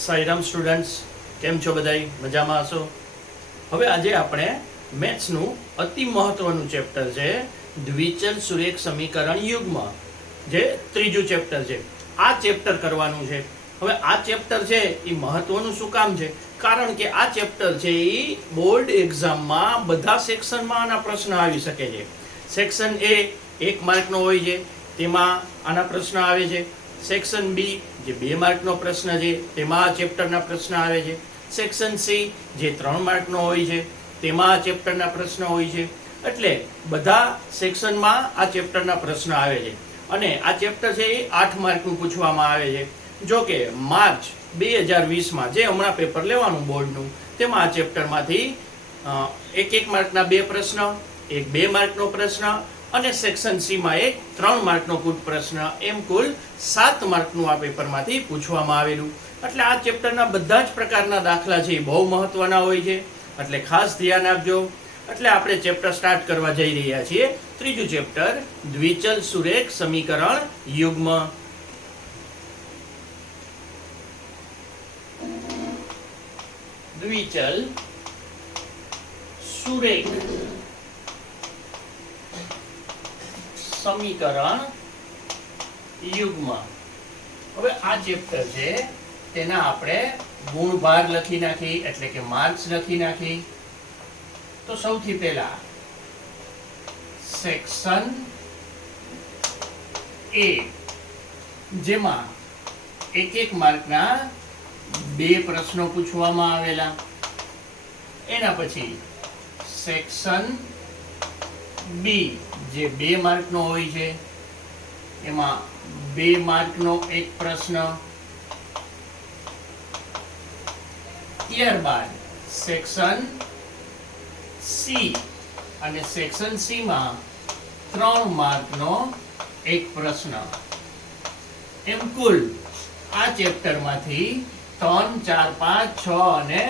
Sairam students, કેમ છો બધાય? મજામાં હશો? હવે આજે આપણે મેથ્સનું અતિ મહત્વનું ચેપ્ટર છે દ્વિચલ સુરેખ સમીકરણ યુગ્મ, જે ત્રીજું ચેપ્ટર છે. આ ચેપ્ટર કરવાનું છે. હવે આ ચેપ્ટર છે એ મહત્વનું શું કામ છે? કારણ કે આ ચેપ્ટર છે એ બોર્ડ એક્ઝામમાં બધા સેક્શનમાં આના પ્રશ્ન આવી શકે છે. સેક્શન એ 1 માર્કનો હોય છે, તેમાં આના પ્રશ્ન આવે છે. સેક્શન બી જે 2 માર્કનો પ્રશ્ન છે, તેમાં આ ચેપ્ટરના પ્રશ્ન આવે છે. સેક્શન સી જે 3 માર્કનો હોય છે, તેમાં આ ચેપ્ટરના પ્રશ્ન હોય છે. એટલે બધા સેક્શનમાં આ ચેપ્ટરના પ્રશ્ન આવે છે. અને આ ચેપ્ટર છે એ 8 માર્કનું પૂછવામાં આવે છે. જો કે માર્ચ 2020માં જે હમણાં પેપર લેવાનું બોર્ડનું, તેમાં આ ચેપ્ટરમાંથી 1 માર્કના 2 પ્રશ્ન, એક 2 માર્કનો પ્રશ્ન અને સેક્શન સી માં એક 3 માર્કનો કુલ પ્રશ્ન, એમ કુલ 7 માર્કનું આ પેપરમાંથી પૂછવામાં આવેલું. એટલે આ ચેપ્ટરના બધા જ પ્રકારના દાખલા છે એ બહુ મહત્વના હોય છે, એટલે ખાસ ધ્યાન આપજો. એટલે આપણે ચેપ્ટર સ્ટાર્ટ કરવા જઈ રહ્યા છીએ. ત્રીજું ચેપ્ટર દ્વિચલ સુરેખ સમીકરણ યુગ્મ. દ્વિચલ સુરેખ સમીકરણ યુગ્મ. હવે આ ચેપ્ટર છે તેના આપણે ગુણભાર લખી નાખી, એટલે કે માર્ક્સ લખી નાખી. તો સૌથી પહેલા સેક્શન એ, જેમાં 1 માર્કના 2 પ્રશ્નો પૂછવામાં આવેલા. એના પછી સેક્શન બી જે 2 માર્કનો હોય છે, એમાં 2 માર્કનો એક પ્રશ્ન. ત્યારબાદ સેક્શન સી, અને સેક્શન સી માં 3 માર્કનો એક પ્રશ્ન. એમ કુલ આ ચેપ્ટરમાંથી 3, 4, 5, 6 અને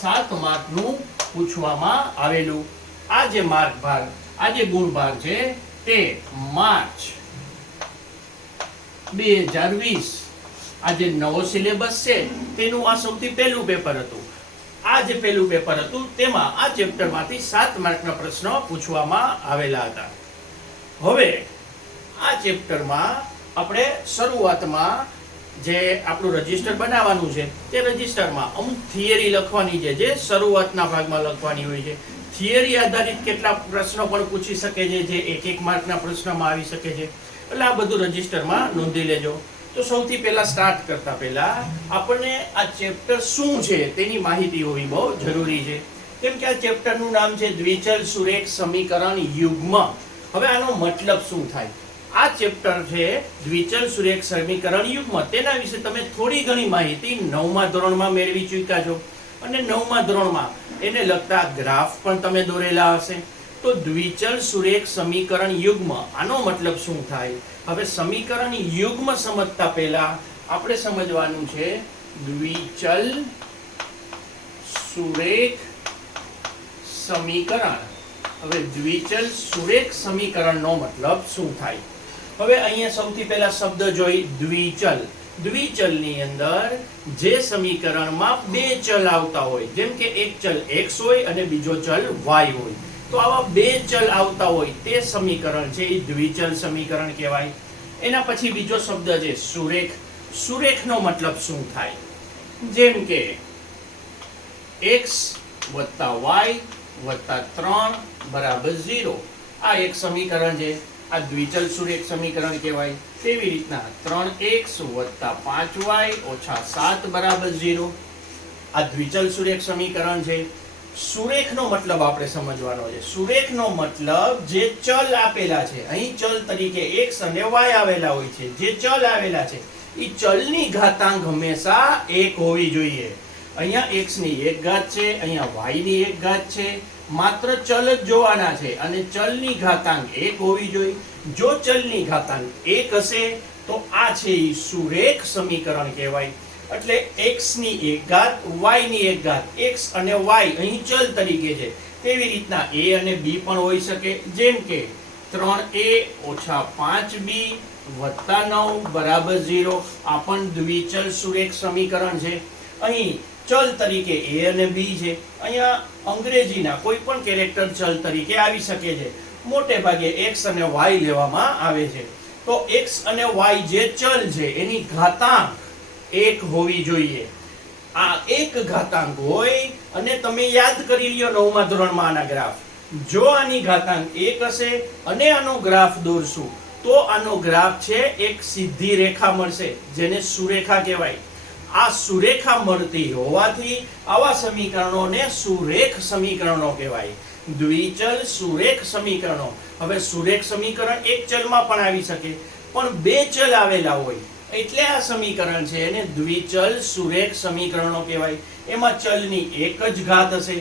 7 માર્કનું પૂછવામાં આવેલું. આ જે માર્ક ભાર, આ જે ગુણભાર છે તે માર્ચ 2020 આ જે નવો સિલેબસ છે તેનું આ સૌથી પહેલું પેપર હતું. આ જે પહેલું પેપર હતું તેમાં આ ચેપ્ટરમાંથી 7 માર્કના પ્રશ્નો પૂછવામાં આવેલા હતા. હવે આ ચેપ્ટરમાં આપણે શરૂઆતમાં જે આપણું રજિસ્ટર બનાવવાનું છે, તે રજિસ્ટરમાં અમુક થિયરી લખવાની છે, જે શરૂઆતના ભાગમાં લખવાની હોય છે. થિયરી આધારિત કેટલાક પ્રશ્નો પણ પૂછી શકે છે, જે 1 માર્કના પ્રશ્નમાં આવી શકે છે. એટલે આ બધું રજિસ્ટરમાં નોંધી લેજો. તો સૌથી પહેલા સ્ટાર્ટ કરતા પહેલા આપણને આ ચેપ્ટર શું છે તેની માહિતી હોવી બહુ જરૂરી છે. કેમ કે આ ચેપ્ટરનું નામ છે દ્વિચલ સુરેખ સમીકરણ યુગ્મ. હવે આનો મતલબ શું થાય? આ ચેપ્ટર છે દ્વિચલ સુરેખ સમીકરણ યુગ્મ. તેના વિશે તમે થોડી ઘણી માહિતી 9મા ધોરણમાં મેળવી ચૂક્યા છો, અને 9મા ધોરણમાં એને લગતા ગ્રાફ પણ તમે દોરેલા હશે. તો દ્વિચલ સુરેખ સમીકરણ યુગ્મ, આનો મતલબ શું થાય? હવે સમીકરણ યુગ્મ સમજતા પહેલા આપણે સમજવાનું છે દ્વિચલ સુરેખ સમીકરણ. હવે દ્વિચલ સુરેખ સમીકરણનો મતલબ શું થાય? હવે અહીંયા સૌથી પહેલા શબ્દ જોઈ દ્વિચલ. દ્વિચલની અંદર જે સમીકરણમાં 2 ચલ આવતા હોય, જેમ કે એક ચલ x હોય અને બીજો ચલ y હોય, તો આવા 2 ચલ આવતા હોય તે સમીકરણ છે એ દ્વિચલ સમીકરણ કહેવાય. એના પછી બીજો શબ્દ છે સુરેખ. સુરેખનો મતલબ શું થાય? જેમ કે x + y + 3 = 0. આ એક સમીકરણ છે, આ દ્વિચલ સુરેખ સમીકરણ કહેવાય. તેવી રીતના 3x + 5y - 7 = 0. આ દ્વિચલ સુરેખ સમીકરણ છે. સુરેખનો મતલબ આપણે સમજવાનો છે. સુરેખનો મતલબ જે ચલ આપેલા છે, અહીં ચલ તરીકે x અને y આવેલા હોય છે, જે ચલ આવેલા છે એ ચલની ઘાતાંક હંમેશા 1 હોવી જોઈએ. અહીંયા x ની 1 ઘાત છે, અહીંયા y ની 1 ઘાત છે. માત્ર ચલ જ જોવાના છે અને ચલની ઘાતાંક 1 હોવી જોઈએ. જો ચલની ઘાતાંક 1 હશે તો આ છે એ સુરેખ સમીકરણ કહેવાય. એટલે x ની 1 ઘાત, y ની 1 ઘાત, x અને y અહીં ચલ તરીકે છે. તેવી રીતના a અને b પણ હોઈ શકે, જેમ કે 3a - 5b + 9 = 0. આ પણ દ્વિચલ સુરેખ સમીકરણ છે. અહીં ચલ તરીકે a અને b છે. અહીંયા અંગ્રેજીના કોઈ પણ કેરેક્ટર ચલ તરીકે આવી શકે છે. મોટે ભાગે x અને y લેવામાં આવે છે. તો x અને y જે ચલ છે એની ઘાતાંક 1 હોવી જોઈએ. આ એક ઘાતાંક હોય અને તમે યાદ કરી લ્યો 9મા ધોરણમાં આના ગ્રાફ. જો આની ઘાતાંક 1 હશે અને આનો ગ્રાફ દોરશું તો આનો ગ્રાફ છે એક સીધી રેખા મળશે જેને સુરેખા કહેવાય. આ સુરેખા મળતી હોવાથી આવા સમીકરણોને સુરેખ સમીકરણો કહેવાય. દ્વિચલ સુરેખ સમીકરણો. હવે સુરેખ સમીકરણ એક ચલમાં પણ આવી શકે પણ બે ચલ આવેલા હોય એટલે આ સમીકરણ છે એને દ્વિચલ સુરેખ સમીકરણો કહેવાય. એમાં ચલની એક જ ઘાત હશે.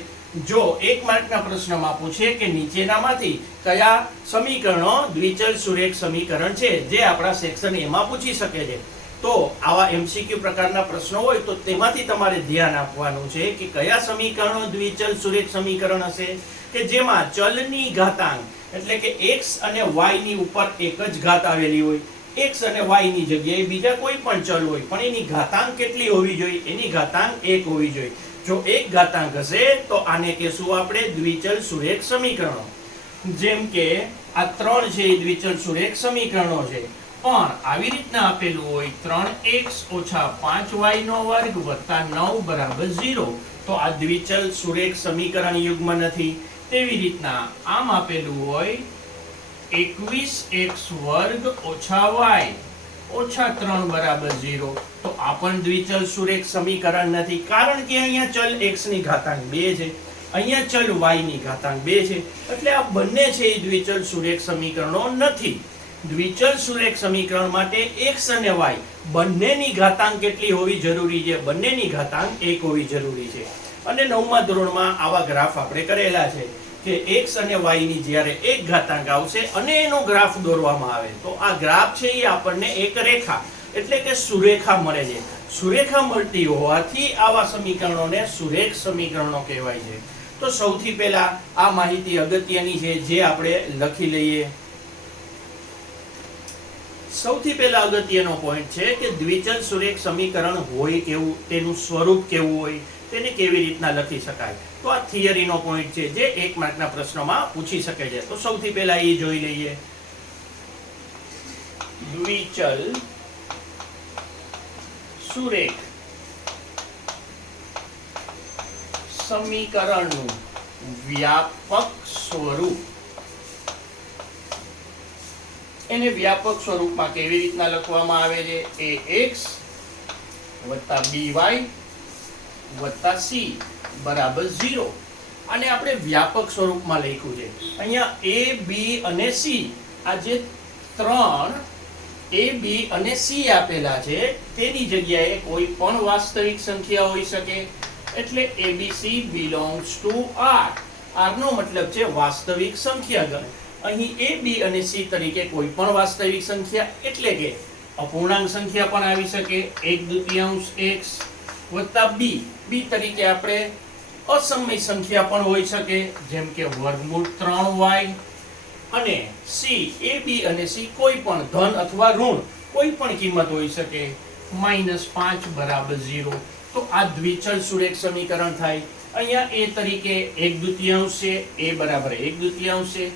જો 1 માર્કના પ્રશ્નમાં પૂછે કે નીચેનામાંથી કયા સમીકરણો દ્વિચલ સુરેખ સમીકરણ છે જે આપણા સેક્શન એમાં પૂછી શકે છે તો આવા MCQ પ્રકારના પ્રશ્નો હોય તો તેમાંથી તમારે ધ્યાન આપવાનું છે કે કયા સમીકરણો દ્વિચલ સુરેખ સમીકરણ હશે કે જેમાં ચલની ઘાતાંક એટલે કે x અને y ની ઉપર એક જ ઘાત આવેલી હોય. x અને y ની જગ્યાએ બીજા કોઈ પણ ચલ હોય પણ એની ઘાતાંક કેટલી હોવી જોઈએ? એની ઘાતાંક 1 હોવી જોઈએ. જો એક ઘાતાંક હશે તો આને કહેશું આપણે દ્વિચલ સુરેખ સમીકરણો. જેમ કે આ 3 છે એ દ્વિચલ સુરેખ સમીકરણો છે પણ આવી રીતના આપેલું હોય 3x - 5y નો વર્ગ + 9 = 0 તો આ દ્વિચલ સુરેખ સમીકરણ યુગ્મ નથી. તેવી રીતના આમ આપેલું હોય 21x² - y - 3 = 0 તો આ પણ દ્વિચલ સુરેખ સમીકરણ નથી કારણ કે અહીંયા ચલ x ની ઘાતાંક 2 છે અહીંયા ચલ y ની ઘાતાંક 2 છે એટલે આ બંને છે એ દ્વિચલ સુરેખ સમીકરણો નથી. દ્વિચલ સુરેખ સમીકરણ માટે x અને y બંનેની ઘાતાંક કેટલી હોવી જરૂરી છે? બંનેની ઘાતાંક 1 હોવી જરૂરી છે. અને 9મા ધોરણમાં આવા ગ્રાફ આપણે કરેલા છે કે x અને y ની જ્યારે એક ઘાતાંક આવશે અને એનો ગ્રાફ દોરવામાં આવે તો આ ગ્રાફ છે એ આપણને એક રેખા એટલે કે સુરેખા મળે છે. સુરેખા મળતી હોવાથી આવા સમીકરણોને સુરેખ સમીકરણો કહેવાય છે. તો સૌથી પહેલા આ માહિતી અગત્યની છે જે આપણે લખી લઈએ. સૌથી પહેલા અગત્યનો પોઈન્ટ છે કે દ્વિચલ સુરેખ સમીકરણ હોય કેવું, તેનું સ્વરૂપ કેવું હોય, તેને કેવી રીતના લખી શકાય. તો આ થિયરીનો પોઈન્ટ છે જે 1 માર્કના પ્રશ્નમાં પૂછી શકે છે. તો સૌથી પહેલા એ જોઈ લઈએ. દ્વિચલ સુરેખ સમીકરણનું વ્યાપક સ્વરૂપ. એને વ્યાપક સ્વરૂપમાં કેવી રીતના લખવામાં આવે છે? ax + by + c = 0. અને આપણે વ્યાપક સ્વરૂપમાં લખ્યું છે. અહીંયા a b અને c આ જે 3 a b અને c આપેલા છે તેની જગ્યાએ કોઈ પણ વાસ્તવિક સંખ્યા હોઈ શકે એટલે abc belongs to r. r નો મતલબ છે વાસ્તવિક સંખ્યા ગણ. અહીં a b અને c તરીકે કોઈ પણ વાસ્તવિક સંખ્યા એટલે કે અપૂર્ણાંક સંખ્યા પણ આવી શકે 1/2 x + b. b તરીકે આપણે અસમય સંખ્યા પણ હોઈ શકે જેમ કે વર્ગમૂળ 3y. અને c a b અને c કોઈ પણ ધન અથવા ઋણ કોઈ પણ કિંમત હોઈ શકે -5 = 0. તો આ દ્વિચલ સુરેખ સમીકરણ થાય. અહીંયા a તરીકે 1/2 છે, a બરાબર 1/2 છે,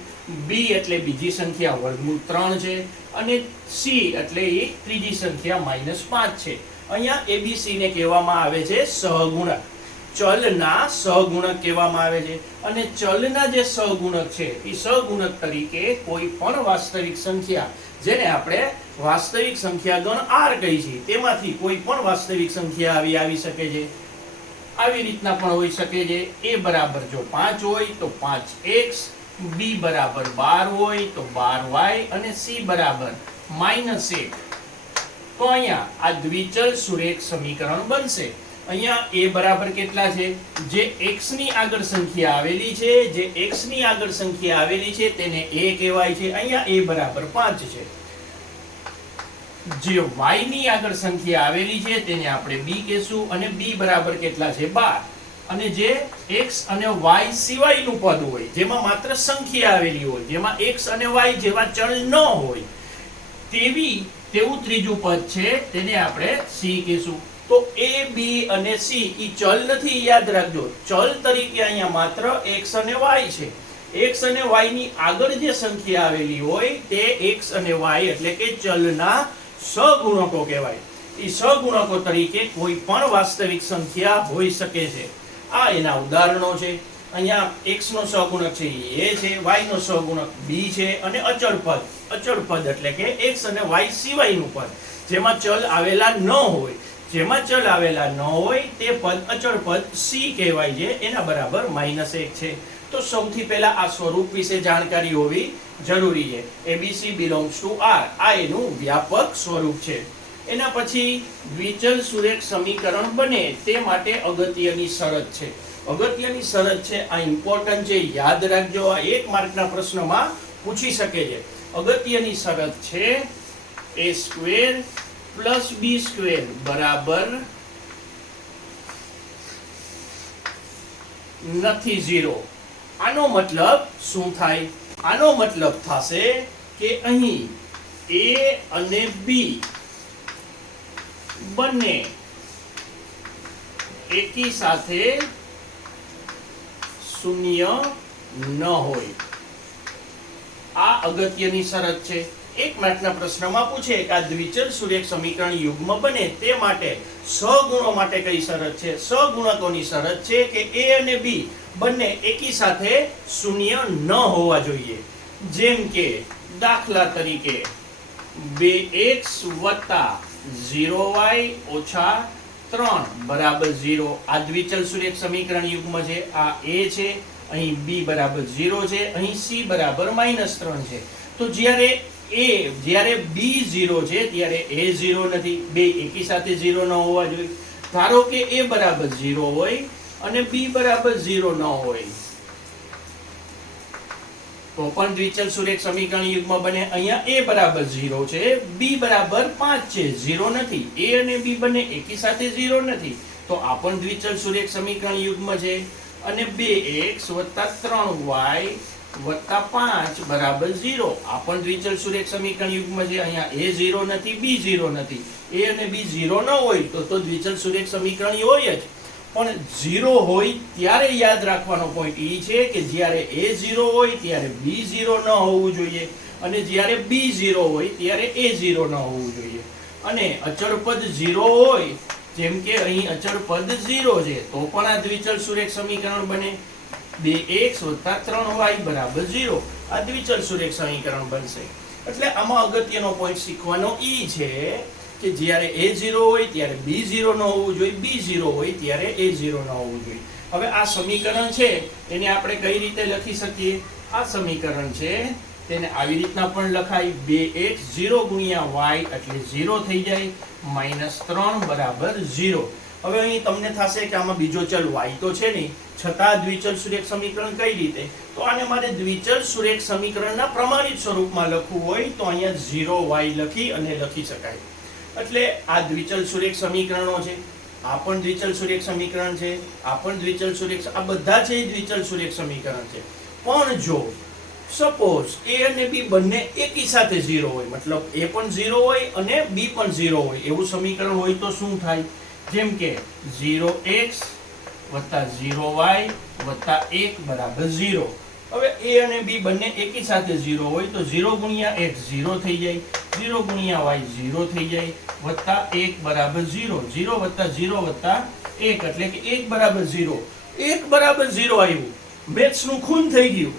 b એટલે બીજી સંખ્યા વર્ગમૂળ 3 છે અને c એટલે એ ત્રીજી સંખ્યા -5 છે. અહીંયા abc ને કહેવામાં આવે છે સહગુણક. ચલના સહગુણક કહેવામાં આવે છે અને ચલના જે સહગુણક છે એ સહગુણક તરીકે કોઈ પણ વાસ્તવિક સંખ્યા જેને આપણે વાસ્તવિક સંખ્યા ગણ r કહી છીએ તેમાંથી કોઈ પણ વાસ્તવિક સંખ્યા આવી શકે છે. આવી રીતના પણ હોઈ શકે છે. a બરાબર જો 5 હોય તો 5x, b બરાબર 12 હોય તો 12y અને c બરાબર -1. તો અહીંયા આ દ્વિચલ સુરેખ સમીકરણ બનશે. અહીંયા a બરાબર કેટલા છે? જે x ની આગળ સંખ્યા આવેલી છે, જે x ની આગળ સંખ્યા આવેલી છે તેને a કહેવાય છે. અહીંયા a બરાબર 5 છે. જે y ની આગળ સંખ્યા આવેલી છે તેને આપણે b કહેશું અને b બરાબર કેટલા છે? 12. અને જે x અને y સિવાયનું પદ હોય જેમાં માત્ર સંખ્યા આવેલી હોય, જેમાં x અને y જેવા ચલ ન હોય તેવું ત્રીજું પદ છે તેને આપણે c કહેશું. તો a b અને c ઈ ચલ નથી, યાદ રાખજો. ચલ તરીકે અહીંયા માત્ર x અને y છે. x અને y ની આગળ જે સંખ્યા આવેલી હોય તે x અને y એટલે કે ચલના સહગુણકો કહેવાય. ઈ સહગુણકો તરીકે કોઈ પણ વાસ્તવિક સંખ્યા હોઈ શકે છે. આ એના ઉદાહરણો છે. અહીંયા x નો સહગુણક છે એ છે, y નો સહગુણક b છે, અને અચળ પદ એટલે કે x અને y સિવાયનું પદ જેમાં ચલ આવેલા ન હોય, તે પદ અચળ પદ c કહેવાય છે. એના બરાબર -1 છે. તો સૌથી પહેલા આ સ્વરૂપ વિશે જાણકારી હોવી જરૂરી છે. abc belongs to r આ એનું વ્યાપક સ્વરૂપ છે. એના પછી દ્વિચલ સુરેખ સમીકરણ બને તે માટે અગત્યની શરત છે. આ ઇમ્પોર્ટન્ટ છે, યાદ રાખજો. આ 1 માર્કના પ્રશ્નમાં પૂછી શકે છે. અગત્યની શરત છે a² + b² બરાબર નથી 0. આનો મતલબ શું થાય? આનો મતલબ થશે કે અહીં a અને b બંને એકી સાથે શૂન્ય ન હોય. આ અગત્યની શરત છે. 1 માર્કના પ્રશ્નમાં પૂછે કે આ દ્વિચલ સુરેખ સમીકરણ યુગ્મ બને તે માટે સહગુણો માટે કઈ શરત છે? સહગુણકોની શરત છે કે a અને b બંને એકી સાથે શૂન્ય ન હોવા જોઈએ. જેમ કે દાખલા તરીકે 2x + 0y - 3 બરાબર 0. આ દ્વિચલ સુરેખ સમીકરણ યુગ્મ છે. આ a છે, અહીં b બરાબર 0 છે, અહીં c બરાબર -3 છે. તો જ્યારે b 0 છે ત્યારે a 0 નથી. બે એકી સાથે 0 ન હોવા જોઈએ. ધારો કે a બરાબર 0 હોય અને b બરાબર 0 ન હોય તો પણ દ્વિચલ સુરેખ સમીકરણ યુગ્મ બને. અહીંયા a બરાબર 0 છે, b બરાબર 5 છે, 0 નથી. a અને b બંને એકી સાથે 0 નથી તો આ પણ દ્વિચલ સુરેખ સમીકરણ યુગ્મ છે. અને 2x + 3y + 5 બરાબર 0 આ પણ દ્વિચલ સુરેખ સમીકરણ યુગ્મ છે. અહીંયા a 0 નથી, b 0 નથી. a અને b 0 ન હોય તો દ્વિચલ સુરેખ સમીકરણ હોય જ. પણ 0 હોય ત્યારે યાદ રાખવાનો પોઈન્ટ એ છે કે જ્યારે a 0 હોય ત્યારે b 0 ન હોવું જોઈએ, અને જ્યારે b 0 હોય ત્યારે a 0 ન હોવું જોઈએ. અને અચળ પદ 0 હોય, જેમ કે અહીં અચળ પદ 0 છે, તો પણ આ દ્વિચલ સુરેખ સમીકરણ બને. 2x + 3y બરાબર 0 આ દ્વિચલ સુરેખ સમીકરણ બનશે. એટલે આમાં અગત્યનો પોઈન્ટ શીખવાનો ઈ છે કે જ્યારે a 0 હોય ત્યારે b 0 ન હોવું જોઈએ, b 0 હોય ત્યારે a 0 ન હોવું જોઈએ. હવે આ સમીકરણ છે એને આપણે કઈ રીતે લખી શકીએ? આ સમીકરણ છે તેને આવી રીતના પણ લખાય. 2x 0 × y એટલે 0 થઈ જાય, -3 બરાબર 0. હવે અહીં તમને થશે કે આમાં બીજો ચલ y તો છે નહીં, છતાં દ્વિચલ સુરેખ સમીકરણ કઈ રીતે? તો આને મારે દ્વિચલ સુરેખ સમીકરણના પ્રમાણિત સ્વરૂપમાં લખવું હોય તો અહીંયા 0y લખી અને લખી શકાય. એટલે આ દ્વિચલ સુરેખ સમીકરણો છે. આ પણ દ્વિચલ સુરેખ સમીકરણ છે, આ પણ દ્વિચલ સુરેખ, આ બધા છે દ્વિચલ સુરેખ સમીકરણ છે. પણ જો સપોઝ a અને b બંને એકી સાથે 0 હોય, મતલબ a પણ 0 હોય અને b પણ 0 હોય એવું સમીકરણ હોય તો શું થાય? જેમ કે 0x + 0y + 1 બરાબર 0. હવે a અને b બંને એકી સાથે 0 હોય તો 0 × x 0 થઈ જાય, 0 × y 0 થઈ જાય, +1 બરાબર 0. 0 + 0 + 1 એટલે કે 1 બરાબર 0. 1 બરાબર 0 આવ્યું, મેથ્સનું ખૂન થઈ ગયું.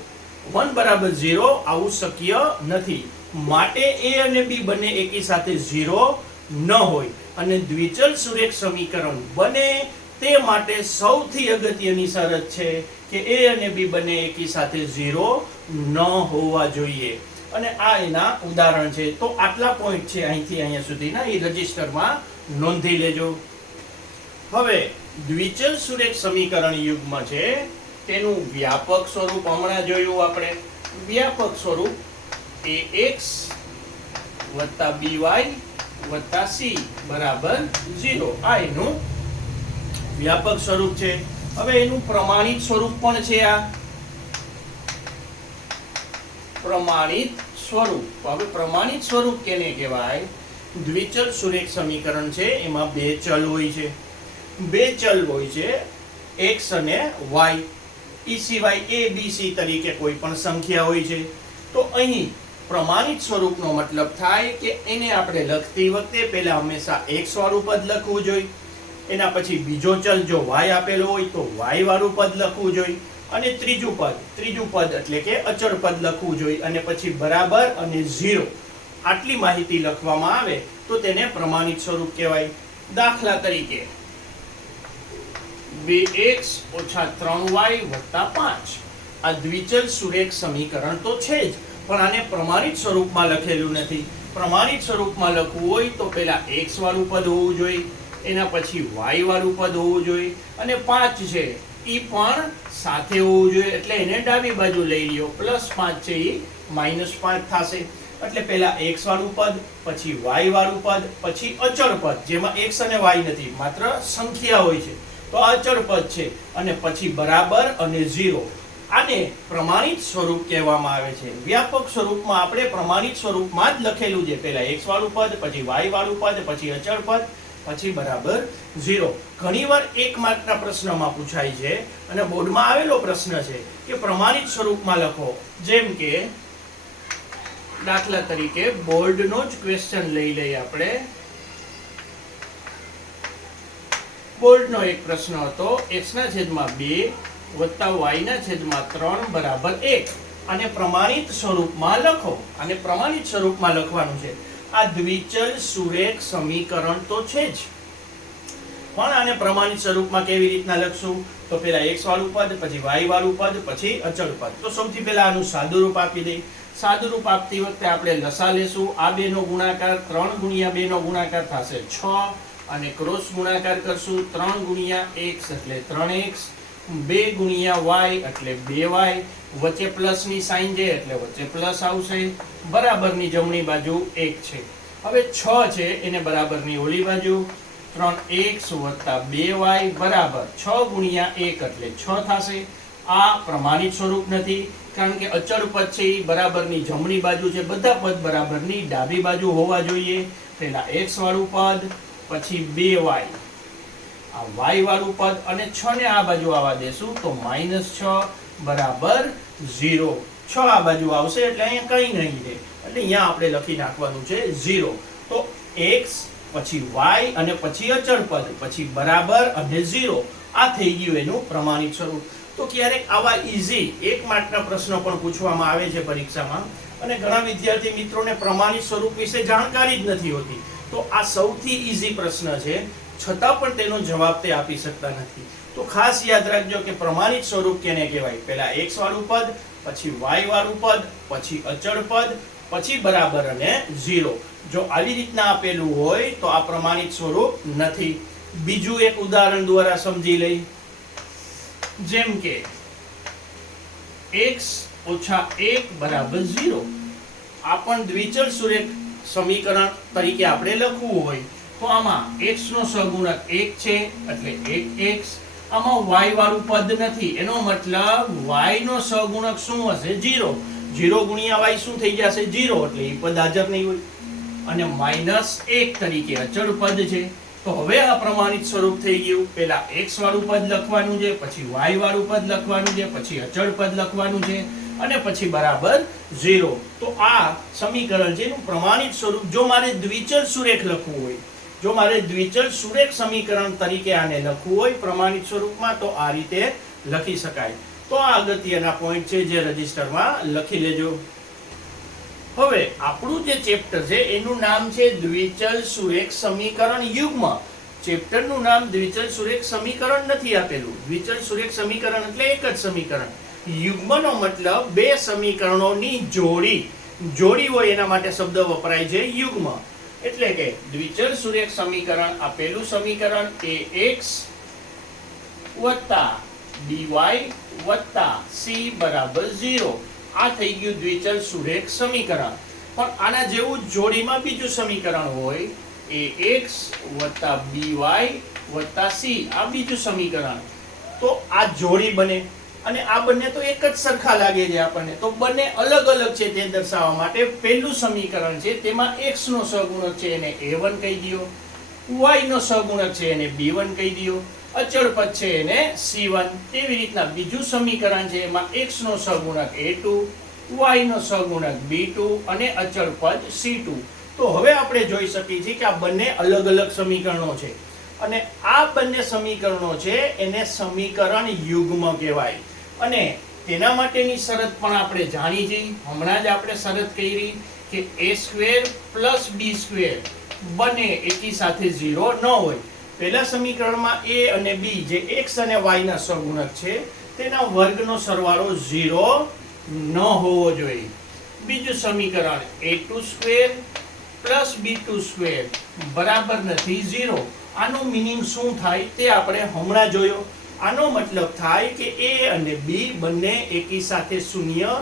1 બરાબર 0 આવું શક્ય નથી. માટે a અને b બંને એકી સાથે 0 ન હોય અને દ્વિચલ સુરેખ સમીકરણ બને તે માટે સૌથી અગત્યની શરત છે કે a અને b બંને એકી સાથે 0 ન હોવા જોઈએ. અને આ એના ઉદાહરણ છે. તો આટલા પોઈન્ટ છે અહીંથી અહીંયા સુધીના, એ રજિસ્ટરમાં નોંધી લેજો. હવે દ્વિચલ સુરેખ સમીકરણ યુગ્મ છે તેનું વ્યાપક સ્વરૂપ હમણાં જોયું આપણે. વ્યાપક સ્વરૂપ ax + by + c બરાબર 0 આ એનું વ્યાપક સ્વરૂપ છે. હવે એનું પ્રમાણિત સ્વરૂપ પણ છે. આ પ્રમાણિત સ્વરૂપ, હવે પ્રમાણિત સ્વરૂપ કેને કહેવાય? દ્વિચલ સુરેખ સમીકરણ છે એમાં બે ચલ હોય છે. બે ચલ હોય છે x અને y. એ સિવાય a b c તરીકે કોઈ પણ સંખ્યા હોય છે. તો અહીં પ્રમાણિત સ્વરૂપનો મતલબ થાય કે એને આપણે લખતી વખતે પહેલા હંમેશા x વાળું પદ લખવું જોઈએ, એના પછી બીજો ચલ જો y આપેલો હોય તો y વાળું પદ લખવું જોઈએ, અને ત્રીજું પદ એટલે કે અચળ પદ લખવું જોઈએ, અને પછી બરાબર અને 0 આટલી માહિતી લખવામાં આવે તો તેને પ્રમાણિત સ્વરૂપ કહેવાય. દાખલા તરીકે 2x - 3y + 5 આ દ્વિચલ સુરેખ સમીકરણ તો છે જ, પણ આને પ્રમાણિત સ્વરૂપમાં લખેલું નથી. પ્રમાણિત સ્વરૂપમાં લખવું હોય તો પહેલા x વાળું પદ હોવું જોઈએ, એના પછી y વાળું પદ હોવું જોઈએ, અને 5 છે એ પણ સાથે હોવું જોઈએ, એટલે એને ડાબી બાજુ લઈ લ્યો. +5 છે એ -5 થશે. એટલે પહેલા x વાળું પદ, પછી y વાળું પદ, પછી અચળ પદ જેમાં x અને y નથી, માત્ર સંખ્યા હોય છે તો આ અચળ પદ છે, અને પછી બરાબર અને 0. આને પ્રમાણિત સ્વરૂપ કહેવામાં આવે છે. વ્યાપક સ્વરૂપમાં આપણે પ્રમાણિત સ્વરૂપમાં જ લખેલું છે. પહેલા x વાળું પદ, પછી y વાળું પદ, પછી અચળ પદ, પછી બરાબર 0. ઘણીવાર 1 માર્કના પ્રશ્નમાં પૂછાય છે અને બોર્ડમાં આવેલો પ્રશ્ન છે કે પ્રમાણિત સ્વરૂપમાં લખો. જેમ કે દાખલા તરીકે બોર્ડનો જ ક્વેશ્ચન લઈ લઈએ આપણે. બોર્ડનો એક પ્રશ્ન હતો x/2 + y/3 = 1. આને પ્રમાણિત સ્વરૂપમાં લખો. આને પ્રમાણિત સ્વરૂપમાં લખવાનું છે. આ દ્વિચલ સુરેખ સમીકરણ તો છે જ, પણ આને પ્રમાણિત સ્વરૂપમાં કેવી રીતના લખશું? તો પહેલા x વાળું પદ, પછી y વાળું પદ, પછી અચળ પદ. તો સૌથી પહેલા આનું સાદું રૂપ આપી દઈએ. સાદું રૂપ આપતી વખતે આપણે લસા લેશું. આ બેનો ગુણાકાર 3 × 2 નો ગુણાકાર થશે 6, અને ક્રોસ ગુણાકાર કરશું 3 × x એટલે 3x, 2 × y એટલે 2y, વચ્ચે પ્લસની સાઈન છે એટલે વચ્ચે પ્લસ આવશે. બરાબરની જમણી બાજુ 1 છે. હવે 6 છે એને બરાબરની ઓલી બાજુ 3x + 2y બરાબર 6 × 1 એટલે 6 થશે. આ પ્રમાણિત સ્વરૂપ નથી, કારણ કે અચળ પદ છે એ બરાબરની જમણી બાજુ છે. બધા પદ બરાબરની ડાબી બાજુ હોવા જોઈએ. પહેલા x વાળું પદ, પછી 2y, આ y વાળું પદ, અને 6 ને આ બાજુ આવવા દેશું તો -6 બરાબર 0. 6 આ બાજુ આવશે એટલે અહીંયા કંઈ નહીં રહે, એટલે અહીંયા આપણે લખી નાખવાનું છે 0. તો x, પછી y, અને પછી અચળ પદ, પછી બરાબર અને 0. આ થઈ ગયું એનું પ્રમાણિત સ્વરૂપ. તો ક્યારેક આવા ઈઝી 1 માર્કના પ્રશ્નો પણ પૂછવામાં આવે છે પરીક્ષામાં, અને ઘણા વિદ્યાર્થી મિત્રોને પ્રમાણિત સ્વરૂપ વિશે જાણકારી જ નથી હોતી. તો આ સૌથી ઈઝી પ્રશ્ન છે, છતાં પણ તેનો જવાબ તે આપી શકતા નથી. તો ખાસ યાદ રાખજો કે પ્રમાણિત સ્વરૂપ કેને કહેવાય? પહેલા x વાળું પદ, પછી y વાળું પદ, પછી અચળ પદ, પછી બરાબર અને 0. જો આવી રીતના આપેલું હોય તો આ પ્રમાણિત સ્વરૂપ નથી. બીજું એક ઉદાહરણ દ્વારા સમજી લઈ. જેમ કે x - 1 = 0. આ પણ દ્વિચલ સુરેખ સમીકરણ તરીકે આપણે લખવું હોય તો આમાં x નો સહગુણક 1 છે એટલે 1x. આમાં y વાળું પદ નથી, એનો મતલબ y નો સહગુણક શું હશે? 0. 0 × y શું થઈ જશે? 0, એટલે એ પદ હાજર નહીં હોય. અને -1 તરીકે અચળ પદ છે. તો હવે આ પ્રમાણિત સ્વરૂપ થઈ ગયું. પહેલા x વાળું પદ લખવાનું છે, પછી y વાળું પદ લખવાનું છે, પછી અચળ પદ લખવાનું છે, અને પછી બરાબર 0. તો આ સમીકરણ છે એનું પ્રમાણિત સ્વરૂપ. જો મારે દ્વિચલ સુરેખ લખવું હોય, જો મારે દ્વિચલ સુરેખ સમીકરણ તરીકે આને લખવું હોય પ્રમાણિત સ્વરૂપમાં, તો આ રીતે લખી શકાય. તો આ અગત્યના પોઈન્ટ છે જે રજિસ્ટરમાં લખી લેજો. હવે આપણું જે ચેપ્ટર છે એનું નામ છે દ્વિચલ સુરેખ સમીકરણ યુગ્મ. ચેપ્ટરનું નામ દ્વિચલ સુરેખ સમીકરણ નથી આપેલું. દ્વિચલ સુરેખ સમીકરણ એટલે એક જ સમીકરણ. યુગ્મનો મતલબ બે સમીકરણોની જોડી હોય એના માટે શબ્દ વપરાય છે યુગ્મ. એટલે કે દ્વિચલ સુરેખ સમીકરણ આપેલું સમીકરણ ax + dy + c = 0. આ થઈ ગયું દ્વિચલ સુરેખ સમીકરણ. પણ આના જેવું જોડીમાં બીજું સમીકરણ હોય ax + by + c, આ બીજું સમીકરણ. તો આ જોડી બને. અને આ બંને તો એક જ સરખા લાગે છે આપણને, તો બંને અલગ અલગ છે તે દર્શાવવા માટે પહેલું સમીકરણ છે તેમાં x નો સહગુણક છે એને a1 કહી દો, y નો સહગુણક છે એને b1 કહી દો, અચળ પદ છે એને c1. તેવી રીતના બીજું સમીકરણ છે એમાં x નો સહગુણક a2, y નો સહગુણક b2 અને અચળ પદ c2. તો હવે આપણે જોઈ શકીએ છીએ કે આ બંને અલગ અલગ સમીકરણો છે અને આ બંને સમીકરણો છે એને સમીકરણ યુગ્મ કહેવાય. અને તેના માટેની શરત પણ આપણે જાણી છે, હમણાં જ આપણે શરત કરી કે a² + b² બંને એકી સાથે 0 ન હોય. પહેલા સમીકરણમાં a અને b જે x અને y ના સહગુણક છે તેના વર્ગનો સરવાળો 0 ન હોવો જોઈએ. બીજું સમીકરણ a² + b² બરાબર નથી 0. આનો મીનિંગ શું થાય તે આપણે હમણાં જોયો. આનો મતલબ થાય કે a અને b બંને એકી સાથે શૂન્ય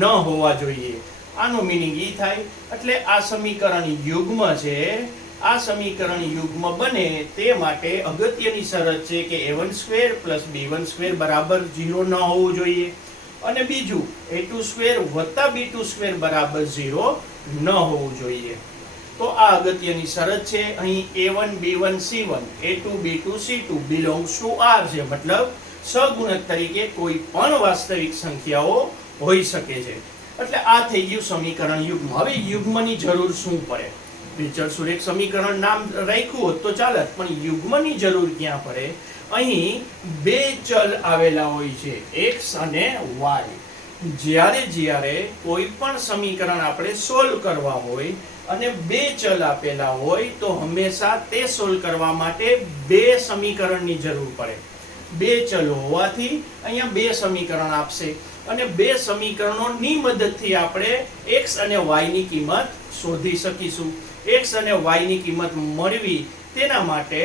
ન હોવા જોઈએ. આનો મીનિંગ એ થાય. એટલે આ સમીકરણ યુગ્મ છે. આ સમીકરણ યુગ્મ બને તે માટે અગત્યની શરત છે કે a² + b² બરાબર 0 ન હોવું જોઈએ અને બીજું a² + b² બરાબર 0 ન હોવું જોઈએ. તો આ અગત્યની શરત છે. અહીં a1 b1 c1 a2 b2 c2 belongs to R છે, મતલબ સહગુણક તરીકે કોઈ પણ વાસ્તવિક સંખ્યાઓ હોઈ શકે છે. એટલે આ થઈ ગયું સમીકરણ યુગ્મ. હવે યુગ્મની જરૂર શું પડે? દ્વિચલ સુરેખ સમીકરણ નામ રાખ્યું હોત તો ચાલત, પણ યુગ્મની જરૂર ક્યાં પડે? અહીં બે ચલ આવેલા હોય છે x અને y. જ્યારે કોઈ પણ સમીકરણ આપણે સોલ્વ કરવા હોય અને બે ચલ આપેલા હોય તો હંમેશા તે સોલ્વ કરવા માટે બે સમીકરણની જરૂર પડે. બે ચલ હોવાથી અહીંયા બે સમીકરણ આપશે અને બે સમીકરણોની મદદથી આપણે x અને y ની કિંમત શોધી શકીશું. x અને y ની કિંમત મળવી તેના માટે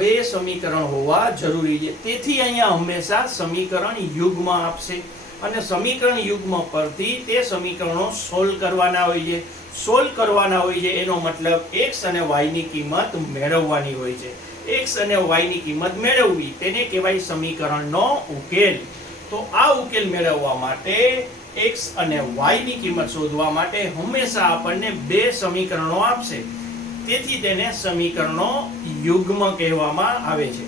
બે સમીકરણ હોવા જરૂરી છે. તેથી અહીંયા હંમેશા સમીકરણ યુગ્મ આપશે અને સમીકરણ યુગ્મ પરથી તે સમીકરણો સોલ્વ કરવાના હોય છે. સોલ્વ કરવાના હોય છે એનો મતલબ x અને y ની કિંમત મેળવવાની હોય છે. x અને y ની કિંમત મેળવવી તેને કહેવાય સમીકરણનો ઉકેલ. તો આ ઉકેલ મેળવવા માટે x અને y ની કિંમત શોધવા માટે હંમેશા આપણને બે સમીકરણો આપશે. તેથી તેને સમીકરણો યુગ્મ કહેવામાં આવે છે.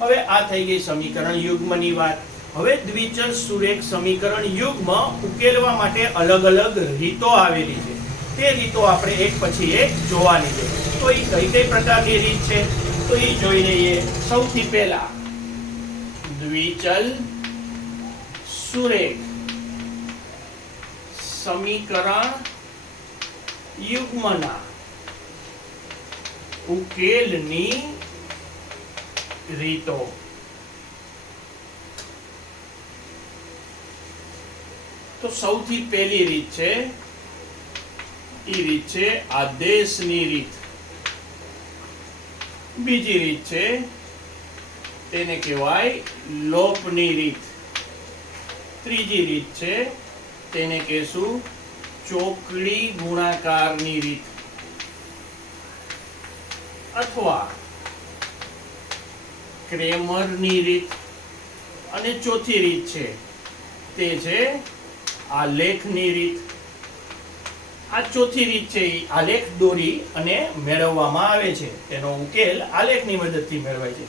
હવે આ થઈ ગઈ સમીકરણ યુગ્મની વાત. હવે દ્વિચલ સુરેખ સમીકરણ યુગ્મ ઉકેલવા માટે અલગ અલગ રીતો આવેલી છે. તે રીતો આપણે એક પછી એક જોવાની છે. તો એ કઈ કઈ પ્રકારની રીત છે તો એ જોઈ લઈએ. સૌથી પહેલા દ્વિચલ સુરેખ સમીકરણ યુગ્મના ઉકેલની રીતો. તો સૌથી પહેલી રીત છે એ રીત છે આદેશની રીત. બીજી રીત છે તેને કહેવાય લોપની રીત. ત્રીજી રીત છે તેને કહેશું ચોકડી ગુણાકારની રીત અથવા ક્રેમરની રીત. અને ચોથી રીત છે તે છે આલેખની રીત. આ ચોથી રીત છે એ આલેખ દોરી અને મેળવવામાં આવે છે. તેનો ઉકેલ આલેખની મદદથી મેળવાય છે.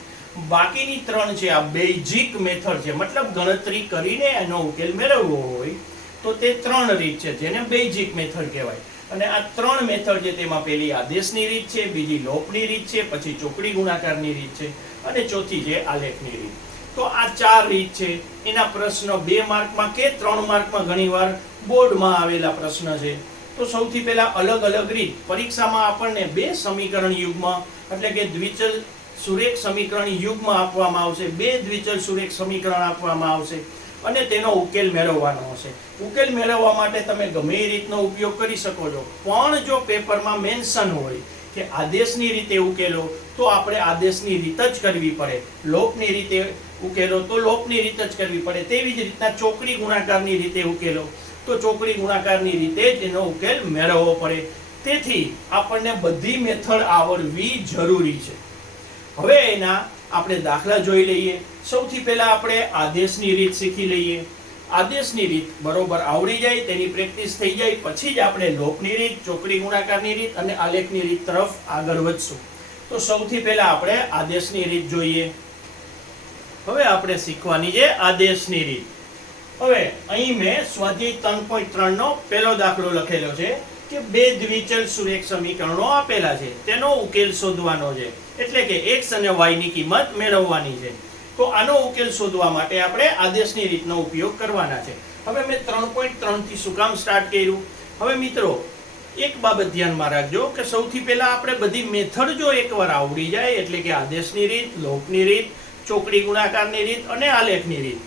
બાકીની ત્રણ છે આ બેઝિક મેથડ છે, મતલબ ગણતરી કરીને એનો ઉકેલ મેળવવો હોય તો તે ત્રણ રીત છે જેને બેઝિક મેથડ કહેવાય. અને આ ત્રણ મેથડ છે તેમાં પહેલી આદેશની રીત છે, બીજી લોપની રીત છે, પછી ચોકડી ગુણાકારની રીત છે અને ચોથી છે આલેખની રીત. તો આ ચાર રીત છે. એના પ્રશ્ન 2 માર્કમાં કે 3 માર્કમાં ઘણીવાર બોર્ડમાં આવેલા પ્રશ્ન છે. તો સૌથી પહેલા અલગ અલગ રીત. પરીક્ષામાં આપણને બે સમીકરણ યુગ્મ એટલે કે દ્વિચલ સુરેખ સમીકરણ યુગ્મ આપવામાં આવશે. બે દ્વિચલ સુરેખ સમીકરણ આપવામાં આવશે અને તેનો ઉકેલ મેળવવાનો હશે. ઉકેલ મેળવવા માટે તમે ગમે એ રીતનો ઉપયોગ કરી શકો છો, પણ જો પેપરમાં મેન્શન હોય કે આદેશની રીતે ઉકેલો તો આપણે આદેશની રીત જ કરવી પડે. લોપની રીતે ઉકેલો તો લોપની રીત જ કરવી પડે. તેવી જ રીતના ચોકડી ગુણાકારની રીતે ઉકેલો તો ચોકડી ગુણાકારની રીતે જ એનો ઉકેલ મેળવવો પડે. તેથી આપણને બધી મેથડ આવડવી જરૂરી છે. હવે એના આપણે દાખલા જોઈ લઈએ. સૌથી પહેલા આપણે આદેશની રીત શીખી લઈએ. આદેશની રીત બરોબર આવડી જાય, તેની પ્રેક્ટિસ થઈ જાય પછી જ આપણે લોપની રીત, ચોકડી ગુણાકારની રીત અને આલેખની રીત તરફ આગળ વધશું. તો સૌથી પહેલા આપણે આદેશની રીત જોઈએ. હવે આપણે શીખવાની છે આદેશની રીત. હવે અહીં મેં સ્વાધ્યાય 3.3 નો પહેલો દાખલો લખેલો છે કે બે દ્વિચલ સુરેખ સમીકરણો આપેલા છે, તેનો ઉકેલ શોધવાનો છે. એટલે કે x અને y ની કિંમત મેળવવાની છે. તો આનો ઉકેલ શોધવા માટે આપણે આદેશની રીતનો ઉપયોગ કરવાના છે. હવે મેં 3.3 થી શું કામ સ્ટાર્ટ કર્યું? હવે મિત્રો એક બાબત ધ્યાનમાં રાખજો કે સૌથી પહેલા આપણે બધી મેથડ જો એકવાર આવડી જાય, એટલે કે આદેશની રીત, લોપની રીત, ચોકડી ગુણાકારની રીત અને આલેખની રીત,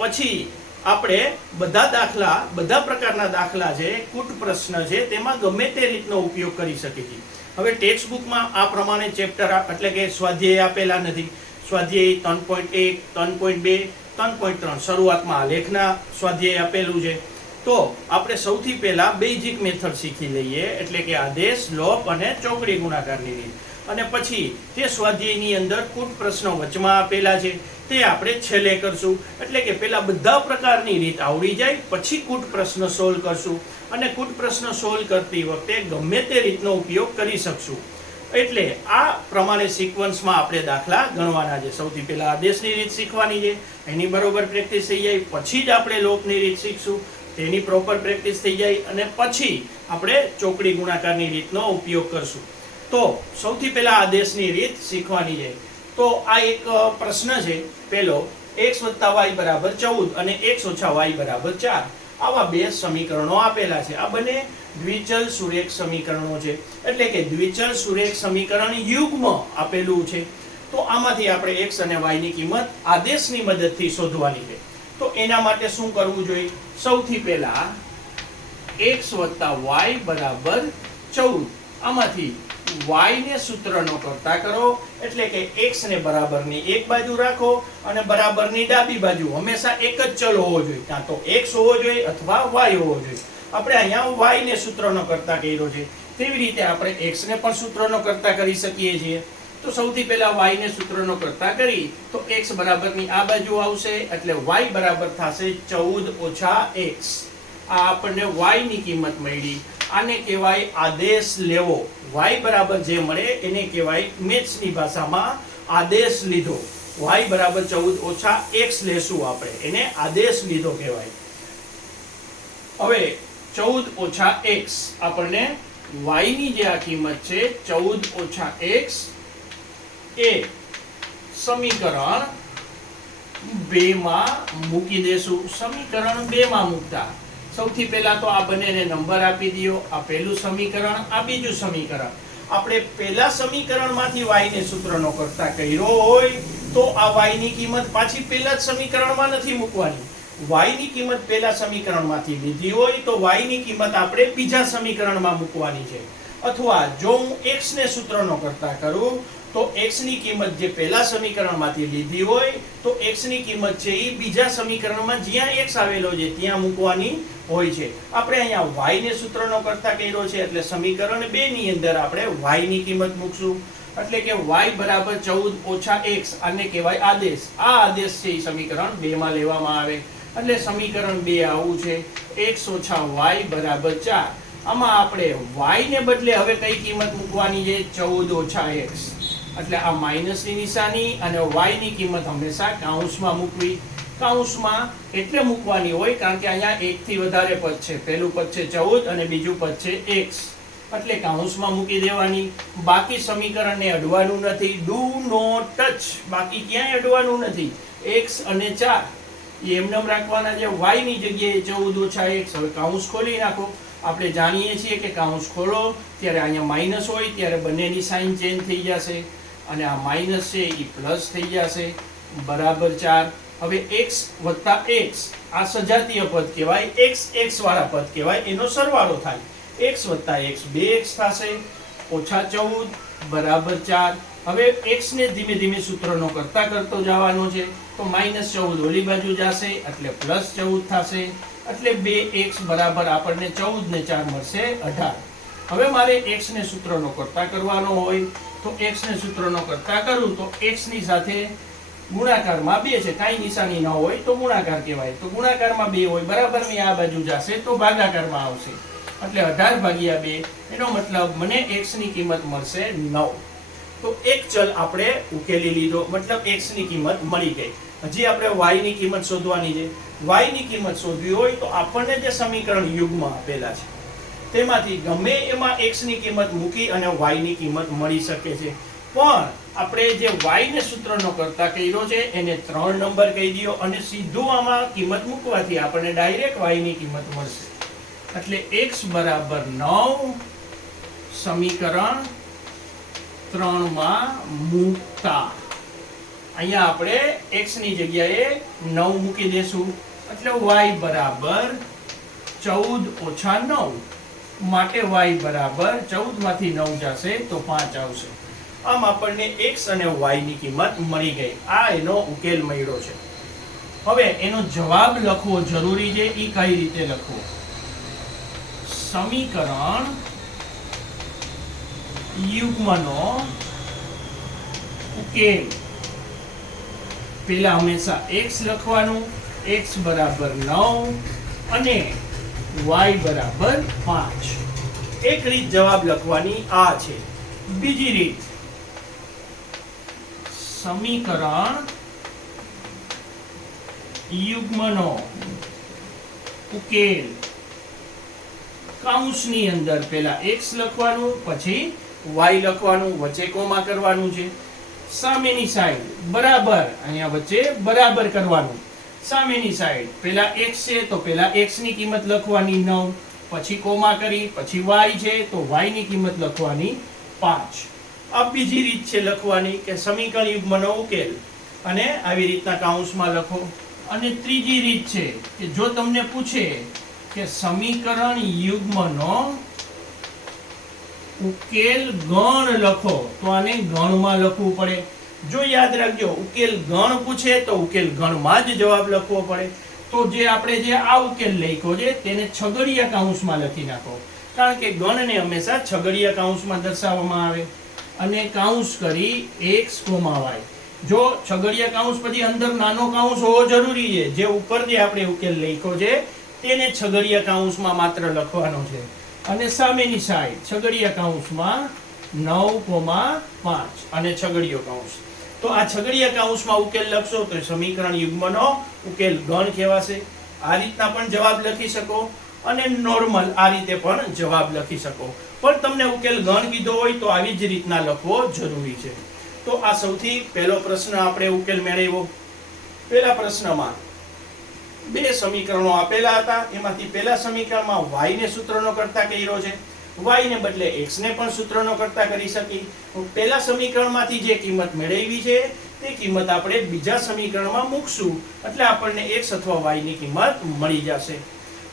પછી આપણે બધા પ્રકારના દાખલા છે, કૂટ પ્રશ્ન છે, તેમાં ગમે તે રીતનો ઉપયોગ કરી શકીએ છીએ. હવે ટેક્સ્ટ બુકમાં આ પ્રમાણે ચેપ્ટર એટલે કે સ્વાધ્યાય આપેલા નથી. સ્વાધ્યાય 3.1, 3.2, 3.3 શરૂઆતમાં આલેખના સ્વાધ્યાય આપેલું છે. તો આપણે સૌથી પહેલા બેઝિક મેથડ શીખી લઈએ, એટલે કે આદેશ, લોપ અને ચોકડી ગુણાકારની રીત. અને પછી તે સ્વાધ્યાયની અંદર કૂટ પ્રશ્નો વચમાં આપેલા છે, તે આપણે છેલ્લે કરશું. એટલે કે પહેલા બધા પ્રકારની રીત આવડી જાય પછી કૂટ પ્રશ્ન સોલ્વ કરશું. અને કૂટ પ્રશ્ન સોલ્વ કરતી વખતે ગમે તે રીતનો ઉપયોગ કરી શકશું. એટલે આ પ્રમાણે સિક્વન્સમાં આપણે દાખલા ગણવાના છે. સૌથી પહેલા આદેશની રીત શીખવાની છે, એની બરોબર પ્રેક્ટિસ થઈ જાય પછી જ આપણે લોપની રીત શીખશું, તેની પ્રોપર પ્રેક્ટિસ થઈ જાય અને પછી આપણે ચોકડી ગુણાકારની રીતનો ઉપયોગ કરશું. તો સૌથી પહેલા આદેશની રીત શીખવાની છે. તો આ એક પ્રશ્ન છે પહેલો, x + y = 14 અને x - y = 4. આવા બે સમીકરણો આપેલા છે. આ બંને દ્વિચલ સુરેખ સમીકરણો છે, એટલે કે દ્વિચલ સુરેખ સમીકરણ યુગ્મ આપેલું છે. તો આમાંથી આપણે x અને y ની કિંમત આદેશની મદદથી શોધવાની છે. તો એના માટે શું કરવું જોઈએ? સૌથી પહેલા x + y = 14. આમાંથી y ને સૂત્રનો કરતા કરો, એટલે કે x ને બરાબરની એક બાજુ રાખો અને બરાબરની ડાબી બાજુ હંમેશા એક જ ચલ હોવો જોઈએ, કાં તો x હોવો જોઈએ અથવા y હોવો જોઈએ. આપણે અહીંયા y ને સૂત્રનો કરતા કર્યો છે, તેવી રીતે આપણે x ને પણ સૂત્રનો કરતા કરી શકીએ છીએ. તો સૌથી પહેલા y ને સૂત્રનો કરતા કરી તો x બરાબરની આ બાજુ આવશે, એટલે y બરાબર થશે 14 - x. આ આપણને y ની કિંમત મળી. આને કહેવાય આદેશ લેવો. y બરાબર જે મળે એને કહેવાય મેથ્સની ભાષામાં આદેશ લીધો. y બરાબર 14 - x લેશું આપણે, એને આદેશ લીધો કહેવાય. હવે 14 - x આપણને y ની જે આ કિંમત છે 14 - x એ સમીકરણ 2 માં મૂકી દેશું. સમીકરણ 2 માં મૂકતા સૌથી પહેલા તો આ બંનેને નંબર આપી દો. આ પહેલું સમીકરણ, આ બીજું સમીકરણ. આપણે પહેલા સમીકરણમાંથી y ને સૂત્રનો કરતા કર્યો હોય તો આ y ની કિંમત પાછી પહેલા જ સમીકરણમાં નથી મૂકવાની. y ની કિંમત પહેલા સમીકરણમાંથી લીધી હોય તો y ની કિંમત આપણે બીજા સમીકરણમાં મૂકવાની છે. અથવા જો હું x ને સૂત્રનો કરતા કરું તો x ની કિંમત જે પહેલા સમીકરણમાંથી લીધી હોય તો x ની કિંમત છે એ બીજા સમીકરણમાં જ્યાં x આવેલો છે ત્યાં મૂકવાની હોય છે. આપણે અહીંયા y ને સૂત્રનો કરતા કર્યો છે, એટલે સમીકરણ 2 ની અંદર આપણે y ની કિંમત મૂકશું. એટલે કે y બરાબર 14 - x, આને કહેવાય આદેશ. આ આદેશ છે એ સમીકરણ 2 માં લેવામાં આવે. એટલે સમીકરણ 2 આવું છે, x - y = 4. આમાં આપણે y ને બદલે હવે કઈ કિંમત મૂકવાની છે? 14 - x. એટલે આ માઈનસની નિશાની અને y ની કિંમત હંમેશા કૌંસમાં મૂકવી. કૌંસમાં એટલે મૂકવાની હોય કારણ કે અહીંયા એકથી વધારે પદ છે. પહેલું પદ છે 14 અને બીજું પદ છે x, એટલે કૌંસમાં મૂકી દેવાની. બાકી સમીકરણને અડવાનું નથી. Do not touch. બાકી ક્યાંય અડવાનું નથી. x અને 4 એમનેમ રાખવાના છે. y ની જગ્યાએ 14 - x. હવે કૌંસ ખોલી નાખો. આપણે જાણીએ છીએ કે કૌંસ ખોલો ત્યારે અહીંયા માઈનસ હોય ત્યારે બંનેની સાઇન ચેન્જ થઈ જશે અને આ માઈનસ છે એ પ્લસ થઈ જશે, બરાબર 4. હવે x + x આ સજાતીય પદ કહેવાય, x વાળા પદ કહેવાય, એનો સરવાળો થાય. x + x 2x થશે, -14 બરાબર 4. હવે x ને ધીમે ધીમે સૂત્રનો કરતા કરતો જવાનો છે તો -14 ઓલી બાજુ જશે એટલે +14 થશે. એટલે 2x બરાબર આપણને 14 ને 4 મળશે 18. હવે મારે x ને સૂત્રનો કરતા કરવાનો હોય તો x ને સૂત્રનો કરતા કરું તો x ની સાથે ગુણાકારમાં 2 છે, કાંઈ નિશાની ન હોય તો ગુણાકાર કહેવાય. તો ગુણાકારમાં 2 હોય, બરાબરની આ બાજુ જશે તો ભાગાકારમાં આવશે. એટલે 18/2 એનો મતલબ મને x ની કિંમત મળશે 9. તો એક ચલ આપણે ઉકેલી લીધો, મતલબ x ની કિંમત મળી ગઈ. હજી આપણે y ની કિંમત શોધવાની છે. y ની કિંમત શોધવી હોય તો આપણને જે સમીકરણ યુગ્મ આપેલા છે તેમાંથી ગમે એમાં x ની કિંમત મૂકી અને y ની કિંમત મળી શકે છે. પણ આપણે જે y ને સૂત્રનો કરતા કર્યો છે એને 3 નંબર કહી દો અને સીધું આમાં કિંમત મૂકવાથી આપણને ડાયરેક્ટ y ની કિંમત મળશે. એટલે x બરાબર 9 સમીકરણ 3 માં મૂકતા અહીંયા આપણે x ની જગ્યાએ 9 મૂકી દેશું. એટલે y બરાબર 14 - 9 માટે y બરાબર 14 માંથી 9 જશે તો 5 આવશે. આમ આપણને x અને y ની કિંમત મળી ગઈ. આ એનો ઉકેલ મળ્યો છે. હવે એનો જવાબ લખવો જરૂરી છે. એ કઈ રીતે લખવો? સમીકરણ યુગ્મનો ઉકેલ પેલા હંમેશા x લખવાનું, x બરાબર 9 અને y બરાબર 5. એક રીત જવાબ લખવાની આ છે. બીજી રીત, સમીકરણ યુગ્મનો ઉકેલ કૌંસની અંદર પેલા x લખવાનું, પછી y લખવાનું, વચ્ચે કોમા કરવાનું છે. સામેની સાઈડ બરાબર, અહીંયા વચ્ચે બરાબર કરવાનું. સામેની સાઈડ પેલા x છે તો પેલા x ની કિંમત લખવાની 9, પછી કોમા કરી, પછી y છે તો y ની કિંમત લખવાની 5. આ બીજી રીત છે લખવાની કે સમીકરણ યુગ્મનો ઉકેલ અને આવી રીતના કૌંસમાં લખો. અને ત્રીજી રીત છે કે જો તમને પૂછે કે સમીકરણ યુગ્મનો ઉકેલ ગણ લખો તો આને ગણમાં લખવું પડે. જો યાદ રાખજો, ઉકેલ ગણ પૂછે તો ઉકેલ ગણમાં જ જવાબ લખવો પડે. તો જે આપણે જે આ ઉકેલ લખ્યો છે તેને છગડીયા કૌંસમાં લખી નાખો, કારણ કે ગણને હંમેશા છગડીયા કૌંસમાં દર્શાવવામાં આવે. અને કૌંસ કરી x, y. જો છગડીયા કૌંસ પછી અંદર નાનો કૌંસ હોવો જરૂરી છે. જે ઉપર જે આપણે ઉકેલ લખ્યો છે તેને છગડીયા કૌંસમાં માત્ર લખવાનો છે. અને સામેની સાઈડ છગડીયા કૌંસમાં 9,5 અને છગડીયો કૌંસ. તો આ છગડીયા કૌંસમાં ઉકેલ લખશો તો સમીકરણ યુગ્મનો ઉકેલ ગણ કહેવાશે. આ રીતના પણ જવાબ લખી શકો અને નોર્મલ આ રીતે પણ જવાબ લખી શકો. પણ તમને ઉકેલ ગણ કીધો હોય તો આવી જ રીતના લખવો જરૂરી છે. તો આ સૌથી પહેલો પ્રશ્ન આપણે ઉકેલ મેળવ્યો. પહેલા પ્રશ્નમાં 2 સમીકરણો આપેલા હતા. એમાંથી પહેલા સમીકરણમાં y ને સૂત્રનો કરતા કર્યો છે. y ને બદલે x ને પણ સૂત્રનો કરતા કરી શકી. પહેલા સમીકરણમાંથી જે કિંમત મેળવી છે તે કિંમત આપણે બીજા સમીકરણમાં મૂકશું એટલે આપણને x અથવા y ની કિંમત મળી જશે.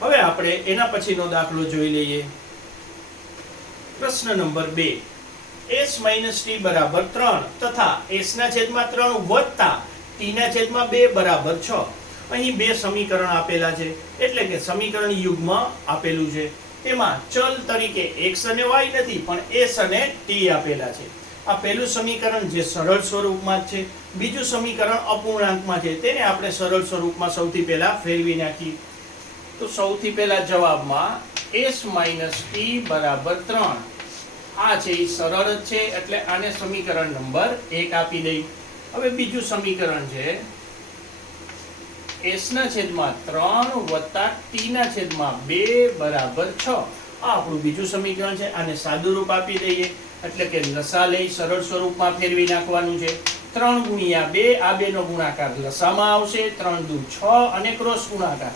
હવે આપણે એના પછીનો દાખલો જોઈ લઈએ. પ્રશ્ન નંબર 2, s - t બરાબર 3 તથા s ના છેદમાં 3 વત્તા t ના છેદમાં 2 બરાબર 6. અહીં 2 સમીકરણ આપેલા છે, એટલે કે સમીકરણ યુગ્મ આપેલું છે. તેમાં ચલ તરીકે x અને y નથી પણ s અને t આપેલા છે. આ પહેલું સમીકરણ જે સરળ સ્વરૂપમાં છે. બીજું સમીકરણ અપૂર્ણાંકમાં છે, તેને આપણે સરળ સ્વરૂપમાં સૌથી પહેલા ફેરવી નાખીએ. તો સૌથી પહેલા જવાબમાં s - t બરાબર 3 આ છે એ સરળ જ છે એટલે આને સમીકરણ નંબર 1 આપી દઈ. હવે બીજું સમીકરણ છે s ના છેદમાં 3 વત્તા t ના છેદમાં 2 બરાબર 6. આ આપણું બીજું સમીકરણ છે. આને સાદું રૂપ આપી દઈએ એટલે કે લસા લઈ સરળ સ્વરૂપમાં ફેરવી નાખવાનું છે. 3 × 2 આ 2 નો ગુણાકાર લસામાં આવશે. 3 × 6 અને ક્રોસ ગુણાકાર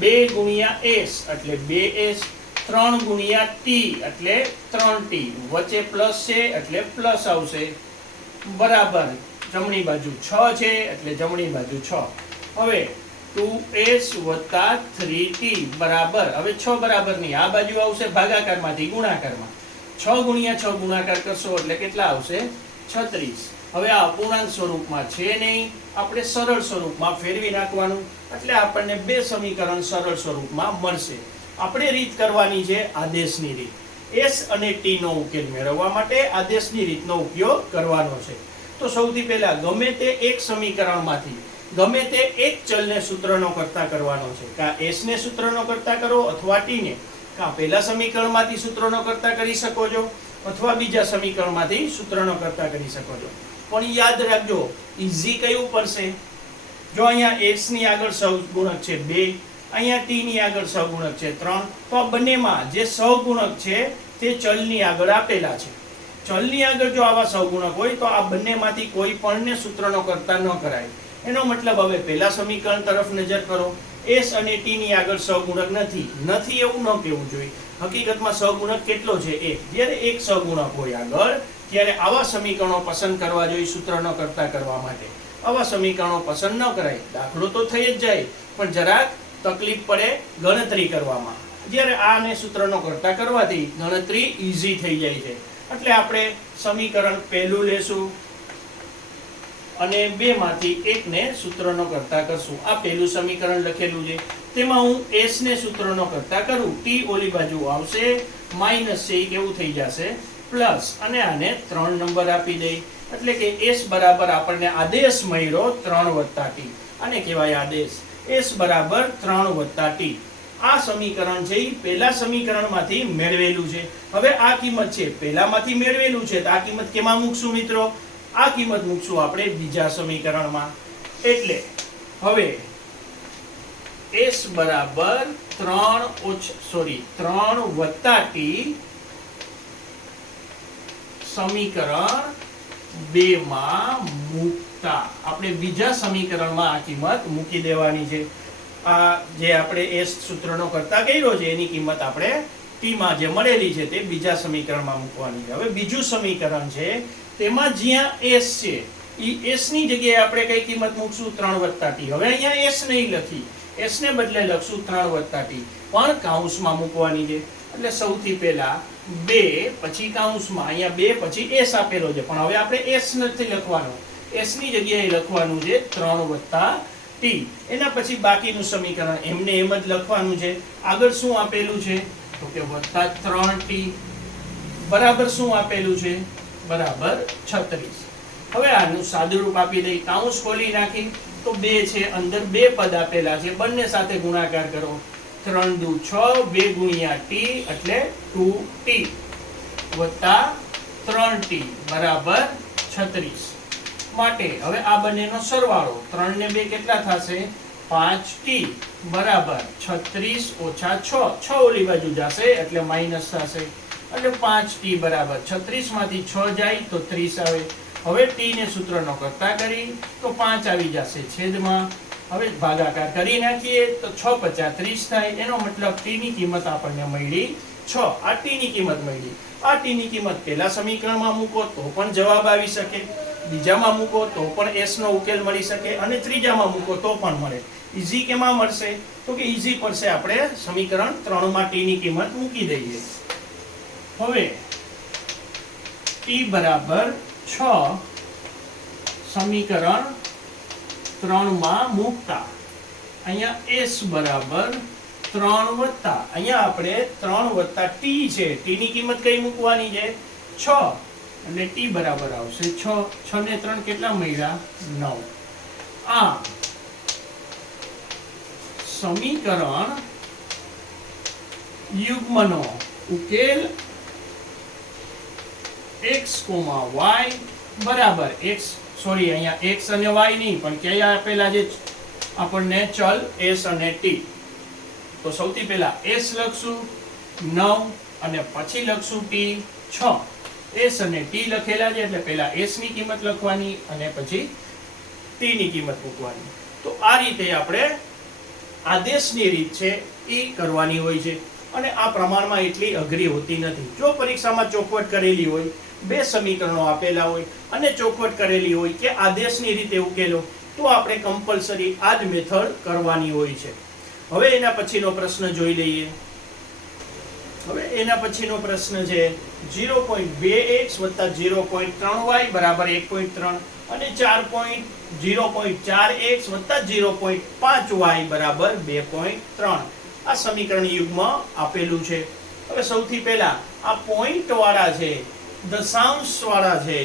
2 × s એટલે 2s. 3 × t એટલે 3t. વચ્ચે પ્લસ છે એટલે પ્લસ આવશે. બરાબર જમણી બાજુ 6 છે એટલે જમણી બાજુ 6. હવે 2s વત્તા 3t બરાબર, હવે 6 બરાબર નહીં, આ બાજુ આવશે ભાગાકારમાંથી ગુણાકારમાં. 6 × 6 ગુણાકાર કરશો એટલે કેટલા આવશે? 36. હવે આ અપૂર્ણાંક સ્વરૂપમાં છે નહીં, આપણે સરળ સ્વરૂપમાં ફેરવી નાખવાનું એટલે આપણને 2 સમીકરણ સરળ સ્વરૂપમાં મળશે. આપણે રીત કરવાની છે આદેશની રીત. s અને t નો ઉકેલ મેળવવા માટે આદેશની રીતનો ઉપયોગ કરવાનો છે. તો સૌથી પહેલા ગમે તે એક સમીકરણમાંથી ગમે તે એક ચલને સૂત્રનો કરતા કરવાનો છે. કાં s ને સૂત્રનો કરતા કરો અથવા t ને. કાં પહેલા સમીકરણમાંથી સૂત્રનો કરતા કરી શકો છો અથવા બીજા સમીકરણમાંથી સૂત્રનો કરતા કરી શકો છો. પણ યાદ રાખજો ઈઝી કયું પડશે? જો અહીંયા s ની આગળ સહગુણક છે 2, અહીંયા t ની આગળ સહગુણક છે 3, તો આ બંનેમાં જે સહગુણક છે તે ચલની આગળ આપેલા છે. ચલની આગળ જો આવા સહગુણક હોય તો આ બંનેમાંથી કોઈ પણને સૂત્રનો કરતા ન કરાય. એનો મતલબ હવે પહેલા સમીકરણ તરફ નજર કરો. s અને t ની આગળ સહગુણક નથી એવું ન કહેવું જોઈએ. હકીકતમાં સહગુણક કેટલો છે? 1. જ્યારે એક સહગુણક હોય આગળ ત્યારે આવા સમીકરણો પસંદ કરવા જોઈએ સૂત્રનો કરતા કરવા માટે. આવા સમીકરણો પસંદ ન કરાય. દાખલો તો થઈ જ જાય પણ જરાક તકલીફ પડે ગણતરી કરવામાં. જ્યારે આને સૂત્રનો કરતા કરવાથી ગણતરી ઈઝી થઈ જાય છે. એટલે આપણે સમીકરણ પહેલું લેશું અને 2 માંથી એકને સૂત્રનો કરતા કરશું. આ પહેલું સમીકરણ લખેલું છે તેમાં હું s ને સૂત્રનો કરતા કરું, t ઓલી બાજુ આવશે, માઈનસ છે કેવું થઈ જશે પ્લસ, અને આને 3 નંબર આપી દઈ. એટલે કે s બરાબર આપણને આદેશ મળ્યો 3 + t. આને કહેવાય આદેશ. s બરાબર 3 + t. આ સમીકરણ છે એ પહેલા સમીકરણમાંથી મેળવેલું છે. હવે આ કિંમત છે પહેલામાંથી મેળવેલું છે તો આ કિંમત કેમાં મૂકશું મિત્રો? આ કિંમત મૂકશું આપણે બીજા સમીકરણમાં. એટલે હવે s બરાબર 3 + t સમીકરણ 2 માં મૂકતા આપણે બીજા સમીકરણમાં આ કિંમત મૂકી દેવાની છે. આ જે આપણે s સૂત્રનો કરતા કર્યો છે એની કિંમત આપણે t માં જે મળેલી છે તે બીજા સમીકરણમાં મૂકવાની છે. હવે બીજું સમીકરણ છે તેમાં જ્યાં s છે ઈ s ની જગ્યાએ આપણે કઈ કિંમત મૂકશું? 3 + t. હવે અહીંયા s નહીં લખી, s ને બદલે લખશું 3 + t, પણ કૌંસમાં મૂકવાની છે. એટલે સૌથી પહેલા 2 પછી કૌંસમાં, અહીંયા 2 પછી s આપેલો છે પણ હવે આપણે s નથી લખવાનો, s ની જગ્યાએ લખવાનું છે 3 + t. એના પછી બાકીનું સમીકરણ એમને એમ જ લખવાનું છે. આગળ શું આપેલું છે? તો કે +3t બરાબર શું આપેલું છે? બરાબર 36. હવે આનું સાદુરૂપ આપી દઈ, કૌંસ ખોલી નાખી તો 2 છે, અંદર 2 પદ આપેલા છે, બંને સાથે ગુણાકાર કરો. 3 × 2 = 6, 2 × t એટલે 2t + 3t બરાબર 36. માટે હવે આ બંનેનો સરવાળો 3 ને 2 કેટલા થશે? 5t બરાબર 36 - 6. 6 ઓલી બાજુ જશે એટલે માઈનસ થશે. એટલે 5t બરાબર 36 માંથી 6 જાય તો 30 આવે. હવે t ને સૂત્રનો કરતા કરી તો 5 આવી જશે છેદમાં. હવે ભાગાકાર કરી નાખીએ તો 6 × 5 = 30 થાય. એનો મતલબ t ની કિંમત આપણને મળી 6. આ t ની કિંમત મળી. આ t ની કિંમત પહેલા સમીકરણમાં મૂકો તો પણ જવાબ આવી શકે, બીજામાં મૂકો તો પણ s નો ઉકેલ મળી શકે, અને ત્રીજામાં મૂકો તો પણ મળે. ઈઝી કેમાં મળશે? તો કે ઈઝી પડશે આપણે સમીકરણ 3 માં t ની કિંમત મૂકી દઈએ. હવે t બરાબર 6 સમીકરણ 3 માં મૂકતા અહીંયા s બરાબર 3 + અહીંયા આપણે 3 + t છે. t ની કિંમત કઈ મૂકવાની છે? 6. અને t બરાબર આવશે 6. 6 ને 3 કેટલા મળ્યા? 9. આ સમીકરણ યુગ્મનો ઉકેલ x, y બરાબર અહીંયા x અને y નહીં પણ કયા આપેલા છે આપણને ચલ s અને t. તો સૌથી પહેલા s લખશું 9 અને પછી લખશું t 6. s અને t લખેલા છે એટલે પહેલા s ની કિંમત લખવાની અને પછી t ની કિંમત મૂકવાની. તો આ રીતે આપણે આદેશની રીત છે એ કરવાની હોય છે અને આ પ્રમાણમાં એટલી અઘરી હોતી નથી. જો પરીક્ષામાં ચોખવટ કરેલી હોય, 2 સમીકરણો આપેલા હોય અને ચોખવટ કરેલી હોય કે આદેશની રીતે ઉકેલો તો આપણે કમ્પલસરી આ જ મેથડ કરવાની હોય છે. હવે એના પછીનો પ્રશ્ન જોઈ લઈએ. હવે એના પછીનો પ્રશ્ન છે 0.2x + 0.3y બરાબર 1.3 અને 0.4x + 0.5y બરાબર 2.3. આ સમીકરણ યુગ્મ આપેલું છે. હવે સૌથી પહેલા આ પોઈન્ટ વાળા છે, દશાંશ વાળા છે,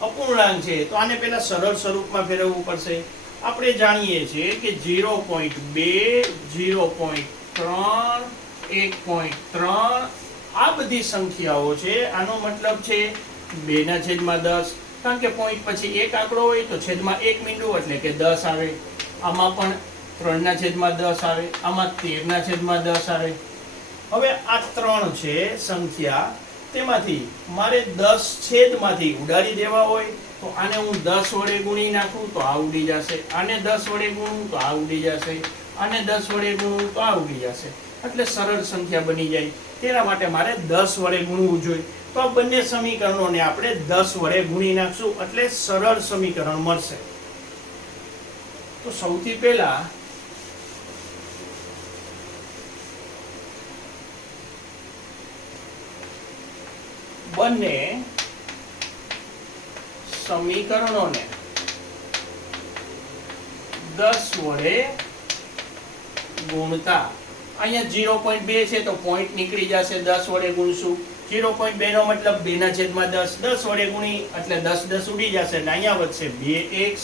અપૂર્ણાંક છે તો આને પહેલા સરળ સ્વરૂપમાં ફેરવવું પડશે. આપણે જાણીએ છીએ કે 0.2, 0.3, 1.3 આ બધી સંખ્યાઓ છે. આનો મતલબ છે 2/10, કારણ કે પોઈન્ટ પછી એક આંકડો હોય તો છેદમાં એક મીંડું એટલે કે 10 આવે. આમાં પણ 3/10 આવે, આમાં 13/10 આવે. હવે આ 3 છે સંખ્યા, તેમાંથી મારે 10 છેદમાંથી ઉડાડી દેવા હોય તો આને હું 10 વડે ગુણી નાખું તો આ ઉડી જશે, આને 10 વડે ગુણું તો આ ઉડી જશે, આને 10 વડે ગુણું તો આ ઉડી જશે, એટલે સરળ સંખ્યા બની જાય. તેના માટે મારે 10 વડે ગુણવું જોઈએ. તો આ બંને સમીકરણોને આપણે 10 વડે ગુણી નાખશું એટલે સરળ સમીકરણ મળશે. તો સૌથી પહેલા બંને સમીકરણોને 10 વડે ગુણતા, અહીંયા 0.2 છે તો પોઈન્ટ નીકળી જશે, 10 વડે ગુણશું. 0.2 નો મતલબ 2/10, 10 વડે ગુણી એટલે 10 ઉડી જશે એટલે અહીંયા વધશે 2x,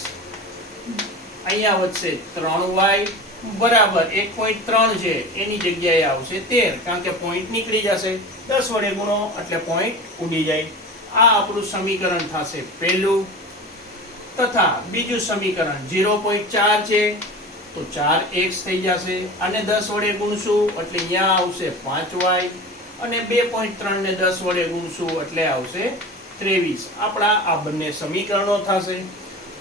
અહીંયા વધશે 3y બરાબર 1.3 છે એની જગ્યાએ આવશે 13, કારણ કે પોઈન્ટ નીકળી જશે. 10 વડે ગુણો એટલે પોઈન્ટ ઉડી જાય. આ આપણું સમીકરણ થશે પહેલું. તથા બીજું સમીકરણ 0.4 છે તો 4x થઈ જશે, અને 10 વડે ગુણશું એટલે અહીંયા આવશે 5y, અને 2.3 ને 10 વડે ગુણશું એટલે આવશે 23. આપણા આ બંને સમીકરણો થશે.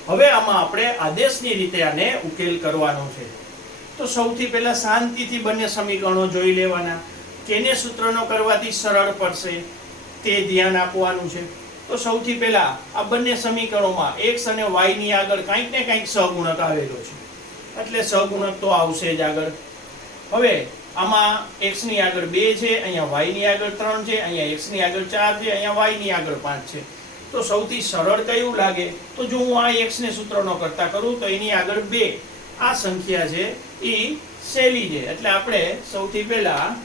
હવે આમાં આપણે આદેશની રીતે આને ઉકેલ કરવાનો છે. તો સૌથી પહેલા શાંતિથી બંને સમીકરણો જોઈ લેવાના. કેને સૂત્રનો કરવાથી સરળ પડશે તે ધ્યાન આપવાનું છે. તો સૌથી પહેલા આ બંને સમીકરણોમાં x અને y ની આગળ કંઈક ને કંઈક સહગુણક આવેલો છે, એટલે સહગુણક તો આવશે જ આગળ. હવે આમાં x ની આગળ 2 છે, અહીંયા y ની આગળ 3 છે, અહીંયા x ની આગળ 4 છે, અહીંયા y ની આગળ 5 છે. તો સૌથી સરળ કયું લાગે? તો જો હું આ x ને સૂત્રનો કરતા કરું તો એની આગળ 2 આ સંખ્યા છે એ સહેલી છે, એટલે આપણે સૌથી પહેલા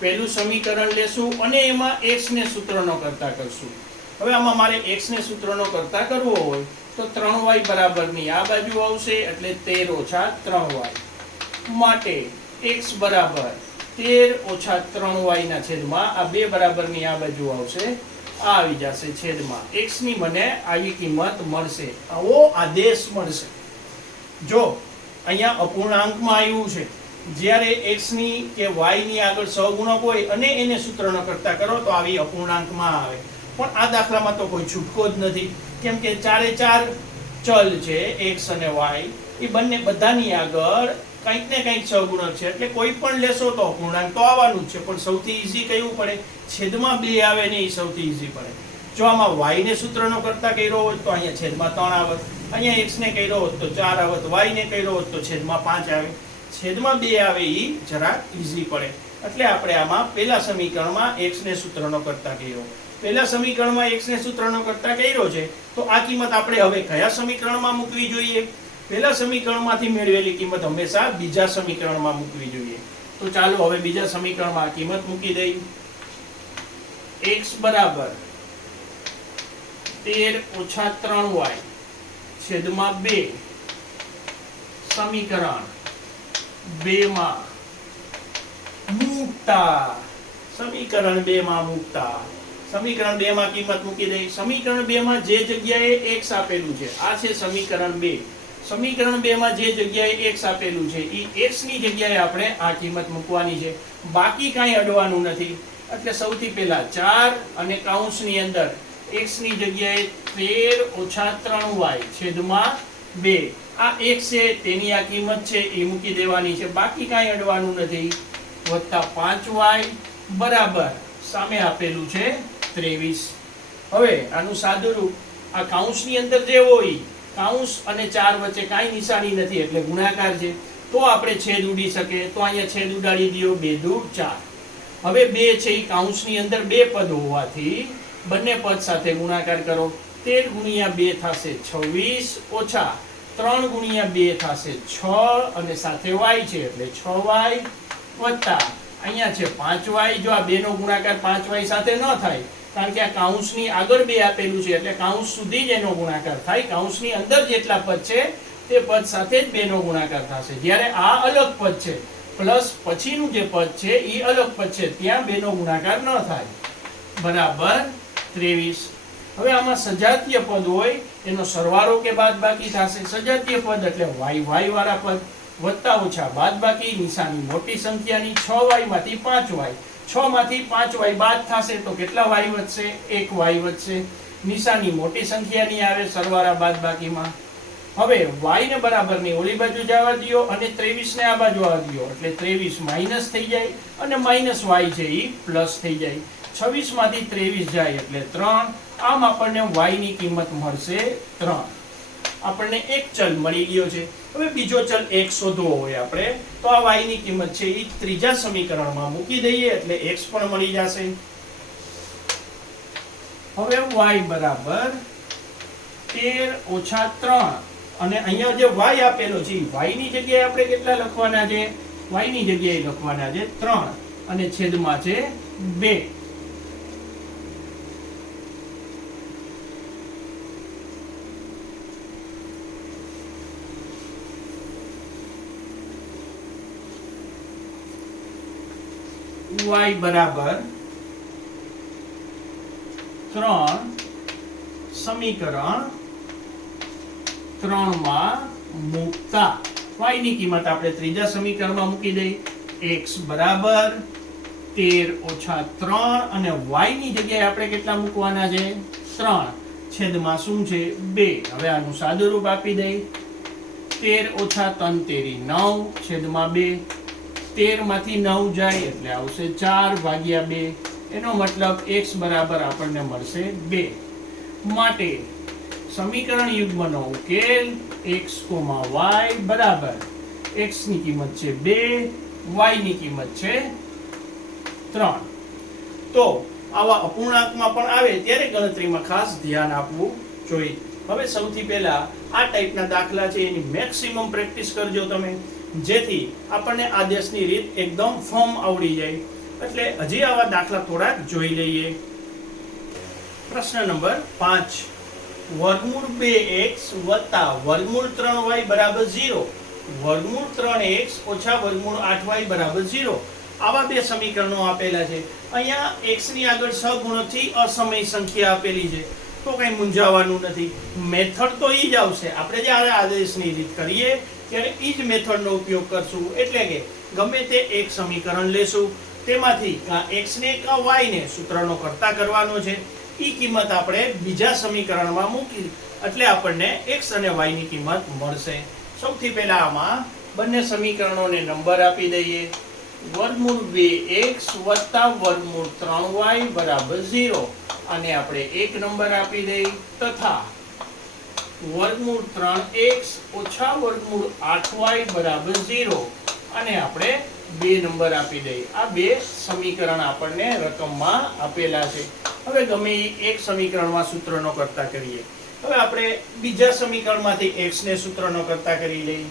પહેલું સમીકરણ લેશું અને એમાં x ને સૂત્રનો કરતા કરશું. હવે આમાં મારે x ને સૂત્રનો કરતા કરવો હોય તો 3y બરાબરની આ બાજુ આવશે એટલે 13 - 3y, માટે x બરાબર 13 - 3y ના છેદમાં આ 2 બરાબરની આ બાજુ આવશે, આ આવી જશે છેદમાં. x ની મને આવી કિંમત મળશે, આવો આદેશ મળશે. જો અહીંયા અપૂર્ણાંકમાં આવ્યું છે, જ્યારે x ની કે y ની આગળ સહગુણક હોય અને એને સૂત્રનો કરતા કરો તો આવી અપૂર્ણાંકમાં આવે. પણ આ દાખલામાં તો કોઈ છૂટકો જ નથી, કેમ કે ચારે ચાર ચલ છે x અને y, એ બંને બધાની આગળ કંઈક ને કંઈક સહગુણક છે, એટલે કોઈ પણ લેશો તો અપૂર્ણાંક તો આવવાનું જ છે. પણ સૌથી ઈઝી કયું પડે? છેદમાં 2 આવે ને એ સૌથી ઈઝી પડે. જો આમાં y ને સૂત્રનો કરતા કર્યો હોત તો અહીંયા છેદમાં 3 આવત, અહીંયા x ને કર્યો હોત તો 4 આવત, y ને કર્યો હોત તો છેદમાં 5 આવે. છેદમાં 2 આવે એ જરા ઈઝી પડે, એટલે આપણે આમાં પહેલા સમીકરણમાં x ને સૂત્રનો કરતા કર્યો. પહેલા સમીકરણમાં x ને સૂત્રનો કરતા કર્યો છે તો આ કિંમત આપણે હવે કયા સમીકરણમાં મૂકવી જોઈએ? પહેલા સમીકરણમાંથી મેળવેલી કિંમત હંમેશા બીજા સમીકરણમાં મૂકવી જોઈએ. તો ચાલો હવે બીજા સમીકરણમાં કિંમત મૂકી દઈએ. x બરાબર 13 - 3y છેદમાં 2 સમીકરણ 2 માં મૂકતા, સમીકરણ 2 માં મૂકતા, સમીકરણ 2 માં કિંમત મૂકી દઈ. સમીકરણ 2 માં જે જગ્યાએ x આપેલું છે આ છે સમીકરણ 2. સમીકરણ 2 માં જે જગ્યાએ x આપેલું છે એ x ની જગ્યાએ આપણે આ કિંમત મૂકવાની છે, બાકી કાંઈ અડવાનું નથી. એટલે સૌથી પહેલા 4 અને કૌંસની અંદર x ની જગ્યાએ 13 - 3y છેદમાં 2 આ x છે તેની આ કિંમત છે એ મૂકી દેવાની છે, બાકી કાંઈ અડવાનું નથી. વત્તા 5y બરાબર સામે આપેલું છે 23. હવે આનું સાદુરૂપ આ કૌંસની અંદર જે હોય, કૌંસ અને 4 વચ્ચે કાંઈ નિશાની નથી એટલે ગુણાકાર છે, તો આપણે છેદ ઉડી શકે. તો અહીંયા છેદ ઉડાડી દો, 2 દુ 4. હવે 2 છે એ કૌંસની અંદર 2 પદ હોવાથી બંને પદ સાથે ગુણાકાર કરો. 13 × 2 થશે 26 ઓછા 3 × 2 થશે 6 અને સાથે y છે એટલે 6y વત્તા અહીંયા છે 5y. જો આ 2 નો ગુણાકાર 5y સાથે ન થાય કારણ કે આ કૌંસની આગળ 2 આપેલું છે એટલે કૌંસ સુધી જ એનો ગુણાકાર થાય. કૌંસની અંદર જેટલા પદ છે તે પદ સાથે જ 2 નો ગુણાકાર થશે. જ્યારે આ અલગ પદ છે પ્લસ પછીનું જે પદ છે એ અલગ પદ છે, ત્યાં 2 નો ગુણાકાર ન થાય. બરાબર 23. હવે આમાં સજાતીય પદ હોય એનો સરવાળો કે બાદબાકી થશે. સજાતીય પદ એટલે y વાળા પદ વત્તા ઓછા બાદબાકી નિશાની મોટી સંખ્યાની 6y માંથી 5y, 6 માંથી 5y બાદ થશે તો કેટલા y વધશે? 1y વધશે. નિશાની મોટી સંખ્યાની આવે સરવાળા બાદબાકીમાં. હવે y ને બરાબરની ઓલી બાજુ જવા દો અને 23 ને આ બાજુ આવવા દો એટલે 23 માઈનસ થઈ જાય અને માઈનસ y છે એ પ્લસ થઈ જાય. 26 માંથી 23 જાય એટલે 3. આમ આપણને y ની કિંમત મળશે 3. આપણને એક ચલ મળી ગયો છે. હવે બીજો ચલ x શોધવો હોય આપણે તો આ y ની કિંમત છે એ ત્રીજા સમીકરણમાં મૂકી દઈએ એટલે x પણ મળી જશે. હવે y બરાબર 13 ઓછા 3 અને અહીંયા જે y આપેલો છે y ની જગ્યાએ આપણે કેટલા લખવાના છે? y ની જગ્યાએ લખવાના છે 3 અને છેદમાં છે 2. y બરાબર 3 સમીકરણ 3 માં મૂકતા y ની કિંમત આપણે ત્રીજા સમીકરણમાં મૂકી દઈએ. x બરાબર 13 ઓછા 3 અને y ની જગ્યાએ આપણે કેટલા મૂકવાના છે? 3 છેદમાં શું છે? 2. હવે આનું સાદું રૂપ આપી દઈએ. 13 ઓછા 3 તેરી 9 છેદમાં 2. 13 માંથી 9 જાય એટલે આવશે 4 ભાગ્યા 2. એનો મતલબ x બરાબર આપણને મળશે 2. માટે સમીકરણ યુગ્મનો ઉકેલ x, y બરાબર x ની કિંમત છે 2, y ની કિંમત છે 3. તો આવા અપૂર્ણાંકમાં પણ આવે ત્યારે ગણતરીમાં ખાસ ધ્યાન આપવું જોઈએ. હવે સૌથી પહેલા આ ટાઈપના દાખલા છે એની મેક્સિમમ પ્રેક્ટિસ કરજો તમે, જેથી આપણને આદેશની રીત એકદમ ફોર્મ આવડી જાય. એટલે હજી આવા દાખલા થોડાક જોઈ લઈએ. પ્રશ્ન નંબર 5. વર્ગમૂળ 2x વત્તા વર્ગમૂળ 3y બરાબર 0, વર્ગમૂળ 3x ઓછા વર્ગમૂળ 8y બરાબર 0 આવા બે સમીકરણો આપેલા છે. અહીંયા x ની આગળ સહગુણકથી અસમય સંખ્યા આપેલી છે તો કઈ મૂંઝાવાનું નથી. મેથડ તો ઈ જ આવશે. આપણે જ્યારે આદેશની રીત કરીએ ત્યારે ઈ જ મેથડનો ઉપયોગ કરશું. એટલે કે ગમે તે એક સમીકરણ લેશું, તેમાંથી કાં x ને કાં y ને સૂત્રનો કરતા કરવાનો છે. ઈ કિંમત આપણે બીજા સમીકરણમાં મૂકી એટલે આપણને x અને y ની કિંમત મળશે. સૌથી પહેલા આમાં બંને સમીકરણોને નંબર આપી દઈએ. વર્ગમૂળ 2x વત્તા વર્ગમૂળ 3y બરાબર 0 અને આપણે એક નંબર આપી દઈએ, તથા વર્ગમૂળ 3x ઓછા વર્ગમૂળ 8y બરાબર 0 અને આપણે બે નંબર આપી દઈએ. આ બે સમીકરણ આપણને રકમમાં આપેલા છે. હવે ગમે એક સમીકરણમાં સૂત્રનો કરતા કરીએ. હવે આપણે બીજા સમીકરણમાંથી x ને સૂત્રનો કરતા કરી લઈએ.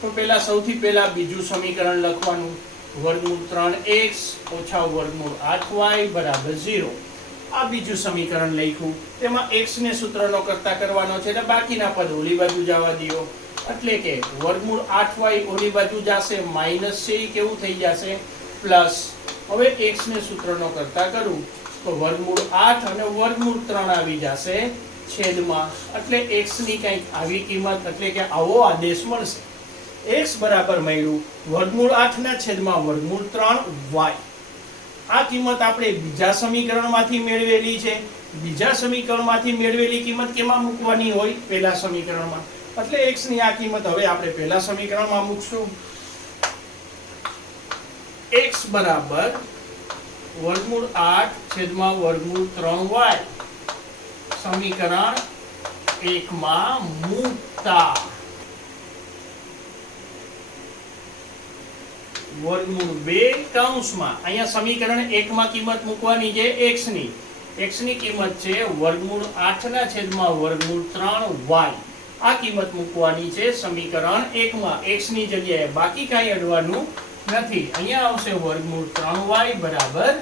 તો પહેલા સૌથી પહેલા બીજું સમીકરણ લખવાનું. વર્ગમૂળ 3x ઓછા વર્ગમૂળ 8y બરાબર 0. આ બીજું સમીકરણ લખ્યું. તેમાં x ને સૂત્રનો કરતા કરવાનો છે એટલે બાકીના પદ ઓલી બાજુ જવા દો. એટલે કે વર્ગમૂળ 8y ઓલી બાજુ જશે, માઈનસ છે એ કેવું થઈ જશે? પ્લસ. હવે x ને સૂત્રનો કરતા કરું તો વર્ગમૂળ 8 અને વર્ગમૂળ 3 આવી જશે છેદમાં. એટલે x ની કંઈક આવી કિંમત એટલે કે આવો આદેશ મળશે. x બરાબર મળ્યું વર્ગમૂળ 8 ના છેદમાં વર્ગમૂળ 3y. આ કિંમત આપણે બીજા સમીકરણમાંથી મેળવેલી છે. બીજા સમીકરણમાંથી મેળવેલી કિંમત કેમાં મૂકવાની હોય? પહેલા સમીકરણમાં. એટલે x ની આ કિંમત હવે આપણે પહેલા સમીકરણમાં મૂકશું. x બરાબર વર્ગમૂળ 8 છેદમાં વર્ગમૂળ 3y સમીકરણ 1 માં મૂકતા વર્ગમૂળ 2 કૌંસમાં અહીંયા સમીકરણ 1 માં કિંમત મૂકવાની છે x ની. x ની કિંમત છે વર્ગમૂળ 8 ના છેદમાં વર્ગમૂળ 3y. આ કિંમત મૂકવાની છે સમીકરણ 1 માં. x ની જગ્યાએ બાકી કાંઈ અડવાનું નથી. અહીંયા આવશે વર્ગમૂળ 3y બરાબર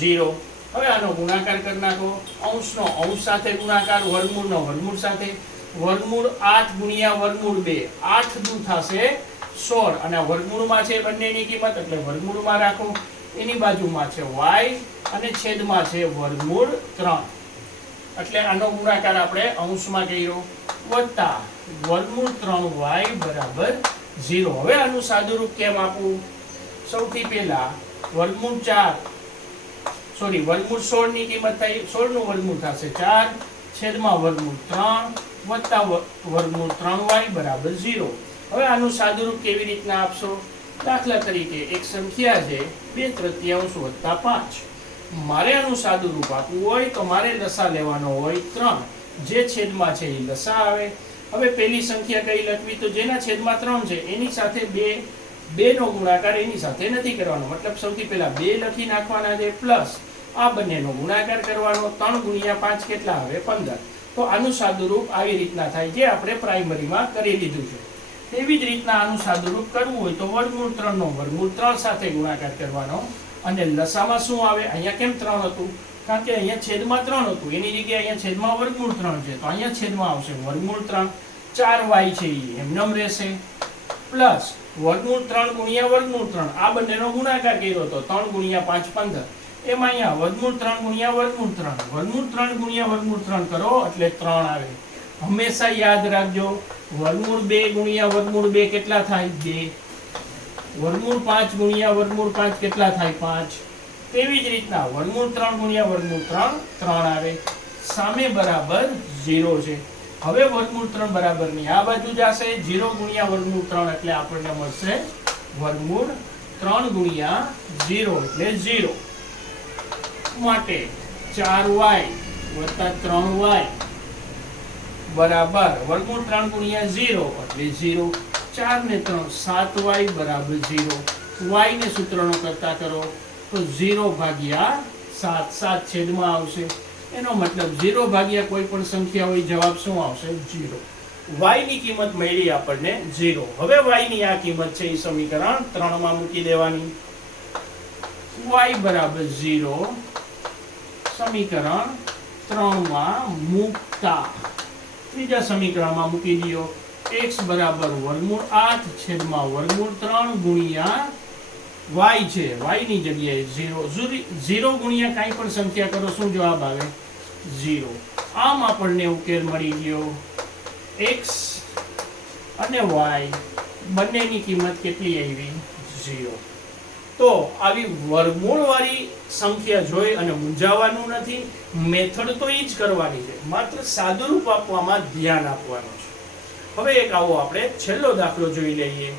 0. હવે આનો ગુણાકાર કરી નાખો. અંશનો અંશ સાથે ગુણાકાર, વર્ગમૂળનો વર્ગમૂળ સાથે. વર્ગમૂળ 8 ગુણ્યા વર્ગમૂળ 2, 8 દુ થશે 16 અને વર્ગમૂળમાં છે બંનેની કિંમત એટલે વર્ગમૂળમાં રાખો. એની બાજુમાં છે y અને છેદમાં છે વર્ગમૂળ 3 એટલે આનો ગુણાકાર આપણે અંશમાં કર્યો વત્તા વર્ગમૂળ 3y બરાબર 0. હવે આનું સાદુરૂપ કેમ આપવું? સૌથી પહેલા વર્ગમૂળ 16 ની કિંમત થઈ 16 નું વર્ગમૂળ થશે 4 છેદમાં વર્ગમૂળ 3 વત્તા વર્ગમૂળ 3y બરાબર 0. હવે આનું સાદુરૂપ કેવી રીતના આપશો? દાખલા તરીકે એક સંખ્યા છે 2/3 વત્તા 5. મારે આનું સાદુરૂપ આપવું હોય તો મારે લસા લેવાનો હોય 3, જે છેદમાં છે એ લસા આવે. હવે પહેલી સંખ્યા કઈ લખવી? તો જેના છેદમાં 3 છે એની સાથે 2 નો ગુણાકાર એની સાથે નથી કરવાનો, મતલબ સૌથી પહેલા 2 લખી નાખવાના છે પ્લસ આ બંનેનો ગુણાકાર કરવાનો. 3 ગુણ્યા 5 કેટલા આવે? 15. તો આનું સાદુરૂપ આવી રીતના થાય, જે આપણે પ્રાઇમરીમાં કરી લીધું છે. તેવી જ રીતના આનું સાદુરૂપ કરવું હોય તો વર્ગમૂળ 3 નો વર્ગમૂળ 3 સાથે ગુણાકાર કરવાનો. અને લસામાં શું આવે? અહીંયા કેમ 3 હતું? કારણ કે અહીંયા છેદમાં 3 હતું, એની જગ્યાએ અહીંયા છેદમાં વર્ગમૂળ 3 છે, તો અહીંયા છેદમાં આવશે વર્ગમૂળ 3. 4y છે એ એમનેમ રહેશે પ્લસ વર્ગમૂળ 3 ગુણ્યા વર્ગમૂળ 3, આ બંનેનો ગુણાકાર કર્યો તો 3 ગુણ્યા 5 15. એમાં અહીંયા વર્ગમૂળ 3 ગુણ્યા વર્ગમૂળ 3, વર્ગમૂળ 3 ગુણ્યા વર્ગમૂળ 3 કરો એટલે 3 આવે. હંમેશા યાદ રાખજો વર્ગમૂળ 2 ગુણ્યા વર્ગમૂળ 2 કેટલા થાય? 2. વર્ગમૂળ 5 ગુણ્યા વર્ગમૂળ 5 કેટલા થાય? 5. તેવી જ રીતના વર્ગમૂળ 3 ગુણ્યા વર્ગમૂળ 3 3 આવે. સામે બરાબર 0 છે. હવે વર્ગમૂળ 3 બરાબરની આ બાજુ જશે 0 ગુણ્યા વર્ગમૂળ 3 એટલે આપણને મળશે વર્ગમૂળ 3 ગુણ્યા 0 એટલે 0. માટે 4y વત્તા 3y બરાબર વર્ગમૂળ 3 ગુણ્યા 0 એટલે 0. 4 ને 3 7y બરાબર 0. y ને સૂત્રનો કરતા કરો તો 0 ભાગ્યા 7, 7 છેદમાં આવશે. એનો મતલબ 0 ભાગ્યા કોઈ પણ સંખ્યા હોય જવાબ શું આવશે? 0. y ની કિંમત મળી આપણને 0. હવે y ની આ કિંમત છે એ સમીકરણ 3 માં મૂકી દેવાની. y બરાબર 0 સમીકરણ 3 માં મૂકતા ત્રીજા સમીકરણમાં મૂકી દો. x બરાબર વર્ગમૂળ 8 છેદમાં વર્ગમૂળ 3 ગુણ્યા y છે, y ની જગ્યાએ 0. 0 ગુણ્યા કાંઈ પણ સંખ્યા કરો શું જવાબ આવે? 0. આમ આપણને ઉકેલ મળી ગયો. x અને y બંનેની કિંમત કેટલી આવી? 0. તો આવી વર્ગમૂળ વાળી સંખ્યા જોઈ અને મૂંઝાવાનું નથી. મેથડ તો એ જ કરવાની છે, માત્ર સાદુરૂપ આપવામાં ધ્યાન આપવાનું છે. હવે એક આવો આપણે છેલ્લો દાખલો જોઈ લઈએ.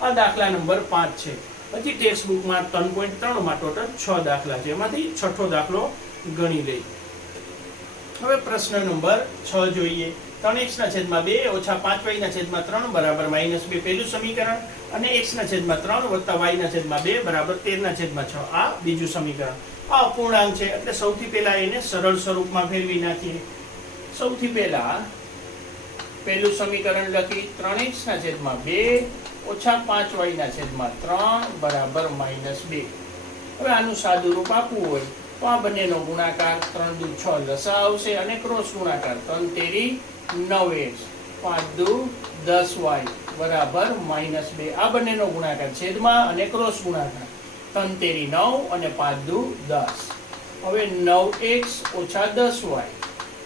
આ દાખલા નંબર 5 છે. પછી ટેક્સ્ટ બુકમાં 3.3 માં ટોટલ 6 દાખલા છે, એમાંથી છઠ્ઠો દાખલો ગણી લઈએ. હવે પ્રશ્ન નંબર 6 જોઈએ. 3x/2 ઓછા 5y/3 બરાબર -2 પહેલું સમીકરણ અને x/3 વત્તા y/2 બરાબર 13/6 આ બીજું સમીકરણ. આ અપૂર્ણાંક છે એટલે સૌથી પહેલા એને સરળ સ્વરૂપમાં ફેરવી નાખીએ. સૌથી પહેલા પહેલું સમીકરણ લખી 3x/2 ઓછા 5y/3 બરાબર -2. હવે આનું સાદુરૂપ આપવું હોય તો આ બંનેનો ગુણાકાર 3 દુ 6 લસા આવશે અને ક્રોસ ગુણાકાર 3 તેરી 9x 5 દુ 10y બરાબર -2. આ બંનેનો ગુણાકાર છેદમાં અને ક્રોસ ગુણાકાર 3 તેરી 9 અને 5 દુ 10. હવે 9x ઓછા 10y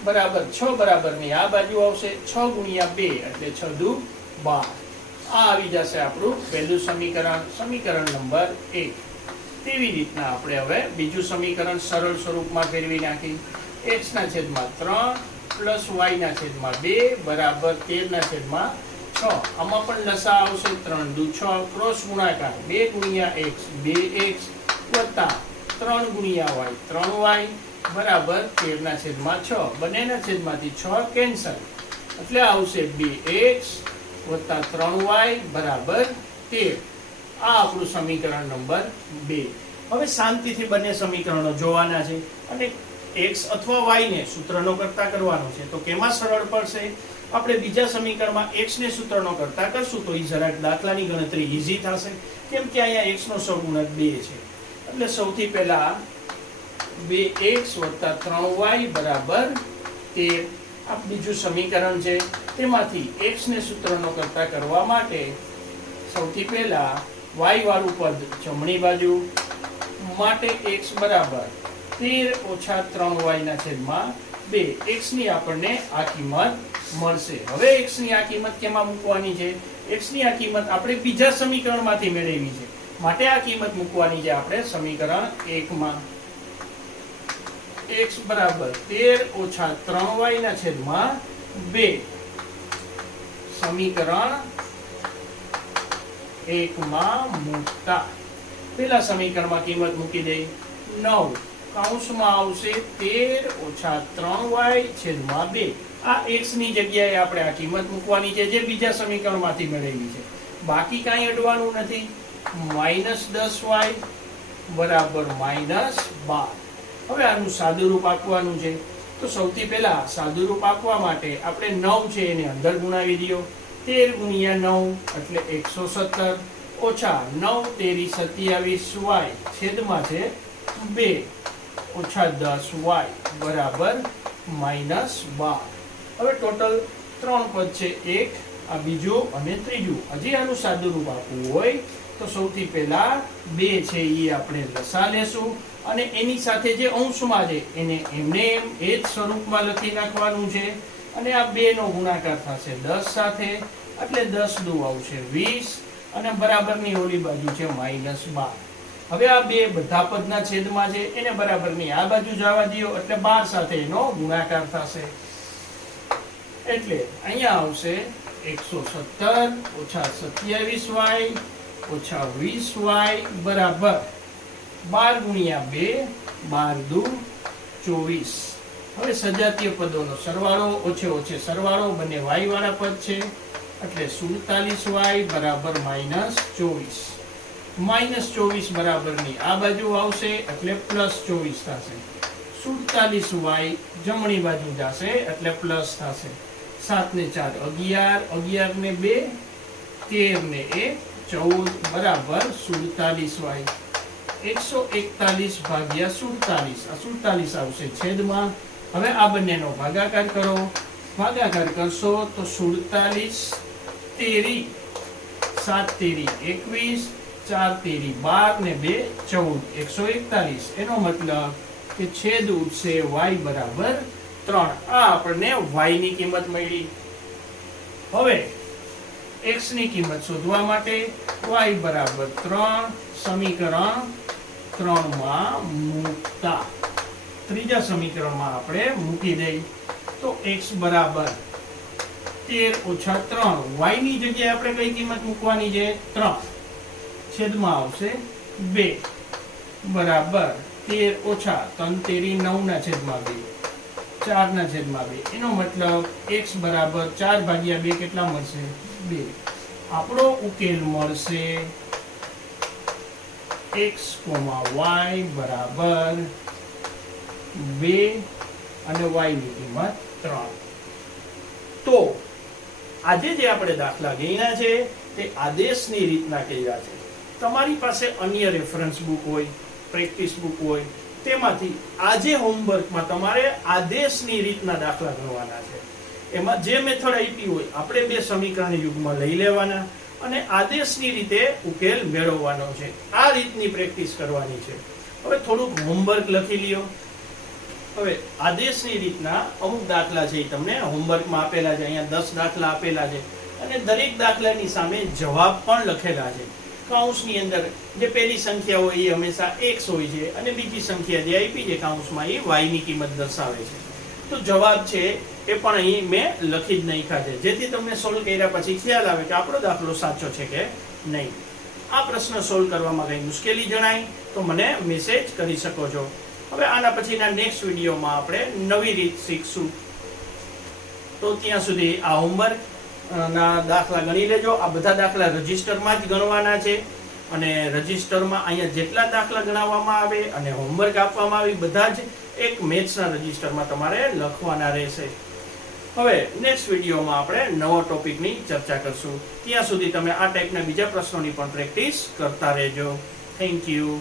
બરાબર 6 બરાબરની આ બાજુ આવશે 6 ગુણ્યા 2 એટલે 6 દુ 12. આ આવી જશે આપણું પહેલું સમીકરણ, સમીકરણ નંબર 1. તેવી રીતના આપણે હવે બીજું સમીકરણ સરળ સ્વરૂપમાં ફેરવી નાખી. x/3 પ્લસ y/2 બરાબર 13/6. આમાં પણ લસા આવશે 3 દુ 6 ક્રોસ ગુણાકાર 2 ગુણ્યા x 2x વત્તા 3 ગુણ્યા y 3y બરાબર 13/6. બંનેના છેદમાંથી 6 કેન્સલ એટલે આવશે 2x વત્તા 3y બરાબર 13. આ આપણું સમીકરણ નંબર 2. હવે શાંતિથી બંને સમીકરણો જોવાના છે અને x અથવા y ને સૂત્રનો કરતા કરવાનો છે. તો કેમાં સરળ પડશે? આપણે બીજા સમીકરણમાં x ને સૂત્રનો કરતા કરશું તો એ જરાક દાખલાની ગણતરી ઈઝી થશે, કેમ કે અહીંયા x નો સહગુણક 2 છે. એટલે સૌથી પહેલા 2x + 3y બરાબર 13. આ બીજું સમીકરણ છે. તેમાંથી x ને સૂત્રનો કરતા કરવા માટે સૌથી પહેલા y વાળું પદ જમણી બાજુ, માટે x બરાબર 13 - 3y ના છેદમાં 2. x ની આપણને આ કિંમત મળશે. હવે x ની આ કિંમત કેમાં મૂકવાની છે? x ની આ કિંમત આપણે બીજા સમીકરણમાંથી મેળવી છે, માટે આ કિંમત મૂકવાની છે આપણે સમીકરણ 1 માં. x બરાબર 13 - 3y ના છેદમાં 2. સમીકરણ 1 માં મૂકતા પેલા સમીકરણમાં કિંમત મૂકી દઈ. 9 કૌંસમાં આવશે 13 - 3y છેદમાં 2. આ x ની જગ્યાએ આપણે આ કિંમત મૂકવાની છે જે બીજા સમીકરણમાંથી મેળવી છે. બાકી કાંઈ અડવાનું નથી. -10y બરાબર -12. હવે આનું સાદુરૂપ આપવાનું છે. તો સૌથી પહેલા સાદુરૂપ આપવા માટે આપણે 9 છે એને અંદર ગુણાવી દો. 13 × 9 એટલે 117 ઓછા 9 તેરી 27y છેદમાં છે 2 ઓછા 10y બરાબર -12. હવે ટોટલ 3 પદ છે, એક આ બીજું અને ત્રીજું. હજી આનું સાદુરૂપ આપવું હોય તો સૌથી પહેલા 2 છે એ આપણે લસા લેશું અને એની સાથે જે અંશમાં છે એને એમને એમ એ જ સ્વરૂપમાં લખી નાખવાનું છે. અને આ 2 નો ગુણાકાર થશે 10 સાથે એટલે 10 દુ આવશે 20 અને બરાબરની ઓલી બાજુ છે -12. હવે આ 2 બધા પદના છેદમાં છે એને બરાબરની આ બાજુ જવા દો એટલે 12 સાથે એનો ગુણાકાર થશે. એટલે અહીંયા આવશે 117 ઓછા 27y ઓછા 20y બરાબર 12 × 2 12 દુ 24. હવે સજાતીય પદોનો સરવાળો, ઓછે ઓછે સરવાળો, બંને y વાળા પદ છે એટલે 47y બરાબર -24. -24 બરાબરની આ બાજુ આવશે એટલે +24 થશે. 47y જમણી બાજુ જશે એટલે પ્લસ થશે. 7 ને 4 11, 11 ને 2 13 ને 1 14 બરાબર 47y. 141 ભાગ્યા 47, આ 47 આવશે છેદમાં. હવે આ બંનેનો ભાગાકાર કરો. ભાગાકાર કરશો તો 47 તેરી 7 તેરી 21, 4 તેરી 12 ને 2 14, 141. એનો મતલબ કે છેદ ઉઠશે y બરાબર 3. આ આપણને y ની કિંમત મળી. હવે x ની કિંમત શોધવા માટે y બરાબર 3 સમીકરણ 3 માં મૂકતા ત્રીજા સમીકરણમાં આપણે મૂકી દઈ તો x બરાબર 13 - 3. y ની જગ્યાએ આપણે કઈ કિંમત મૂકવાની છે? 3 છેદમાં આવશે 2 બરાબર 13 - 3 તેરી 9 ના છેદમાં 2 4 ના છેદમાં 2. એનો મતલબ x બરાબર 4 ભાગ્યા 2 કેટલા મળશે? 2. આપણો ઉકેલ મળશે x, y બરાબર 2 અને y ની કિંમત 3. તો આજે જે આપણે દાખલા ગણ્યા છે તે આદેશની રીતના કર્યા છે. તમારી પાસે અન્ય રેફરન્સ બુક હોય, પ્રેક્ટિસ બુક હોય, તેમાંથી આજે હોમવર્કમાં તમારે આદેશની રીતના દાખલા ગણવાના છે. એમાં જે મેથડ આપી હોય આપણે 2 સમીકરણ યુગમાં લઈ લેવાના અને આદેશની રીતે ઉકેલ મેળવવાનો છે. આ રીતની પ્રેક્ટિસ કરવાની છે. હવે થોડુંક હોમવર્ક લખી લ્યો. હવે આદેશની રીતના અમુક દાખલા છે એ તમને હોમવર્કમાં આપેલા છે. અહીંયા 10 દાખલા આપેલા છે અને દરેક દાખલાની સામે જવાબ પણ લખેલા છે. કૌંસની અંદર જે પહેલી સંખ્યા હોય એ હંમેશા x હોય છે અને બીજી સંખ્યા જે આપી છે કૌંસમાં એ y ની કિંમત દર્શાવે છે. તો જવાબ છે એ પણ અહીં મેં લખી જ નાખ્યા છે, જેથી તમને સોલ્વ કર્યા પછી ખ્યાલ આવે કે આપણો દાખલો સાચો છે કે નહીં. આ પ્રશ્ન સોલ્વ કરવામાં કંઈ મુશ્કેલી જણાય તો મને મેસેજ કરી શકો છો. હવે આના પછીના નેક્સ્ટ વિડીયોમાં આપણે નવી રીત શીખશું. તો ત્યાં સુધી આ હોમવર્ક ના દાખલા ગણી લેજો. આ બધા દાખલા રજિસ્ટરમાં જ ગણવાના છે અને રજિસ્ટરમાં અહીંયા જેટલા દાખલા ગણાવવામાં આવે અને હોમવર્ક આપવામાં આવે બધા જ એક મેથ્સના રજિસ્ટરમાં તમારે લખવાના રહેશે. હવે નેક્સ્ટ વિડીયોમાં આપણે નવો ટોપિકની ચર્ચા કરશું. ત્યાં સુધી તમે આ ટાઈપના બીજા પ્રશ્નોની પણ પ્રેક્ટિસ કરતા રહેજો. Thank you.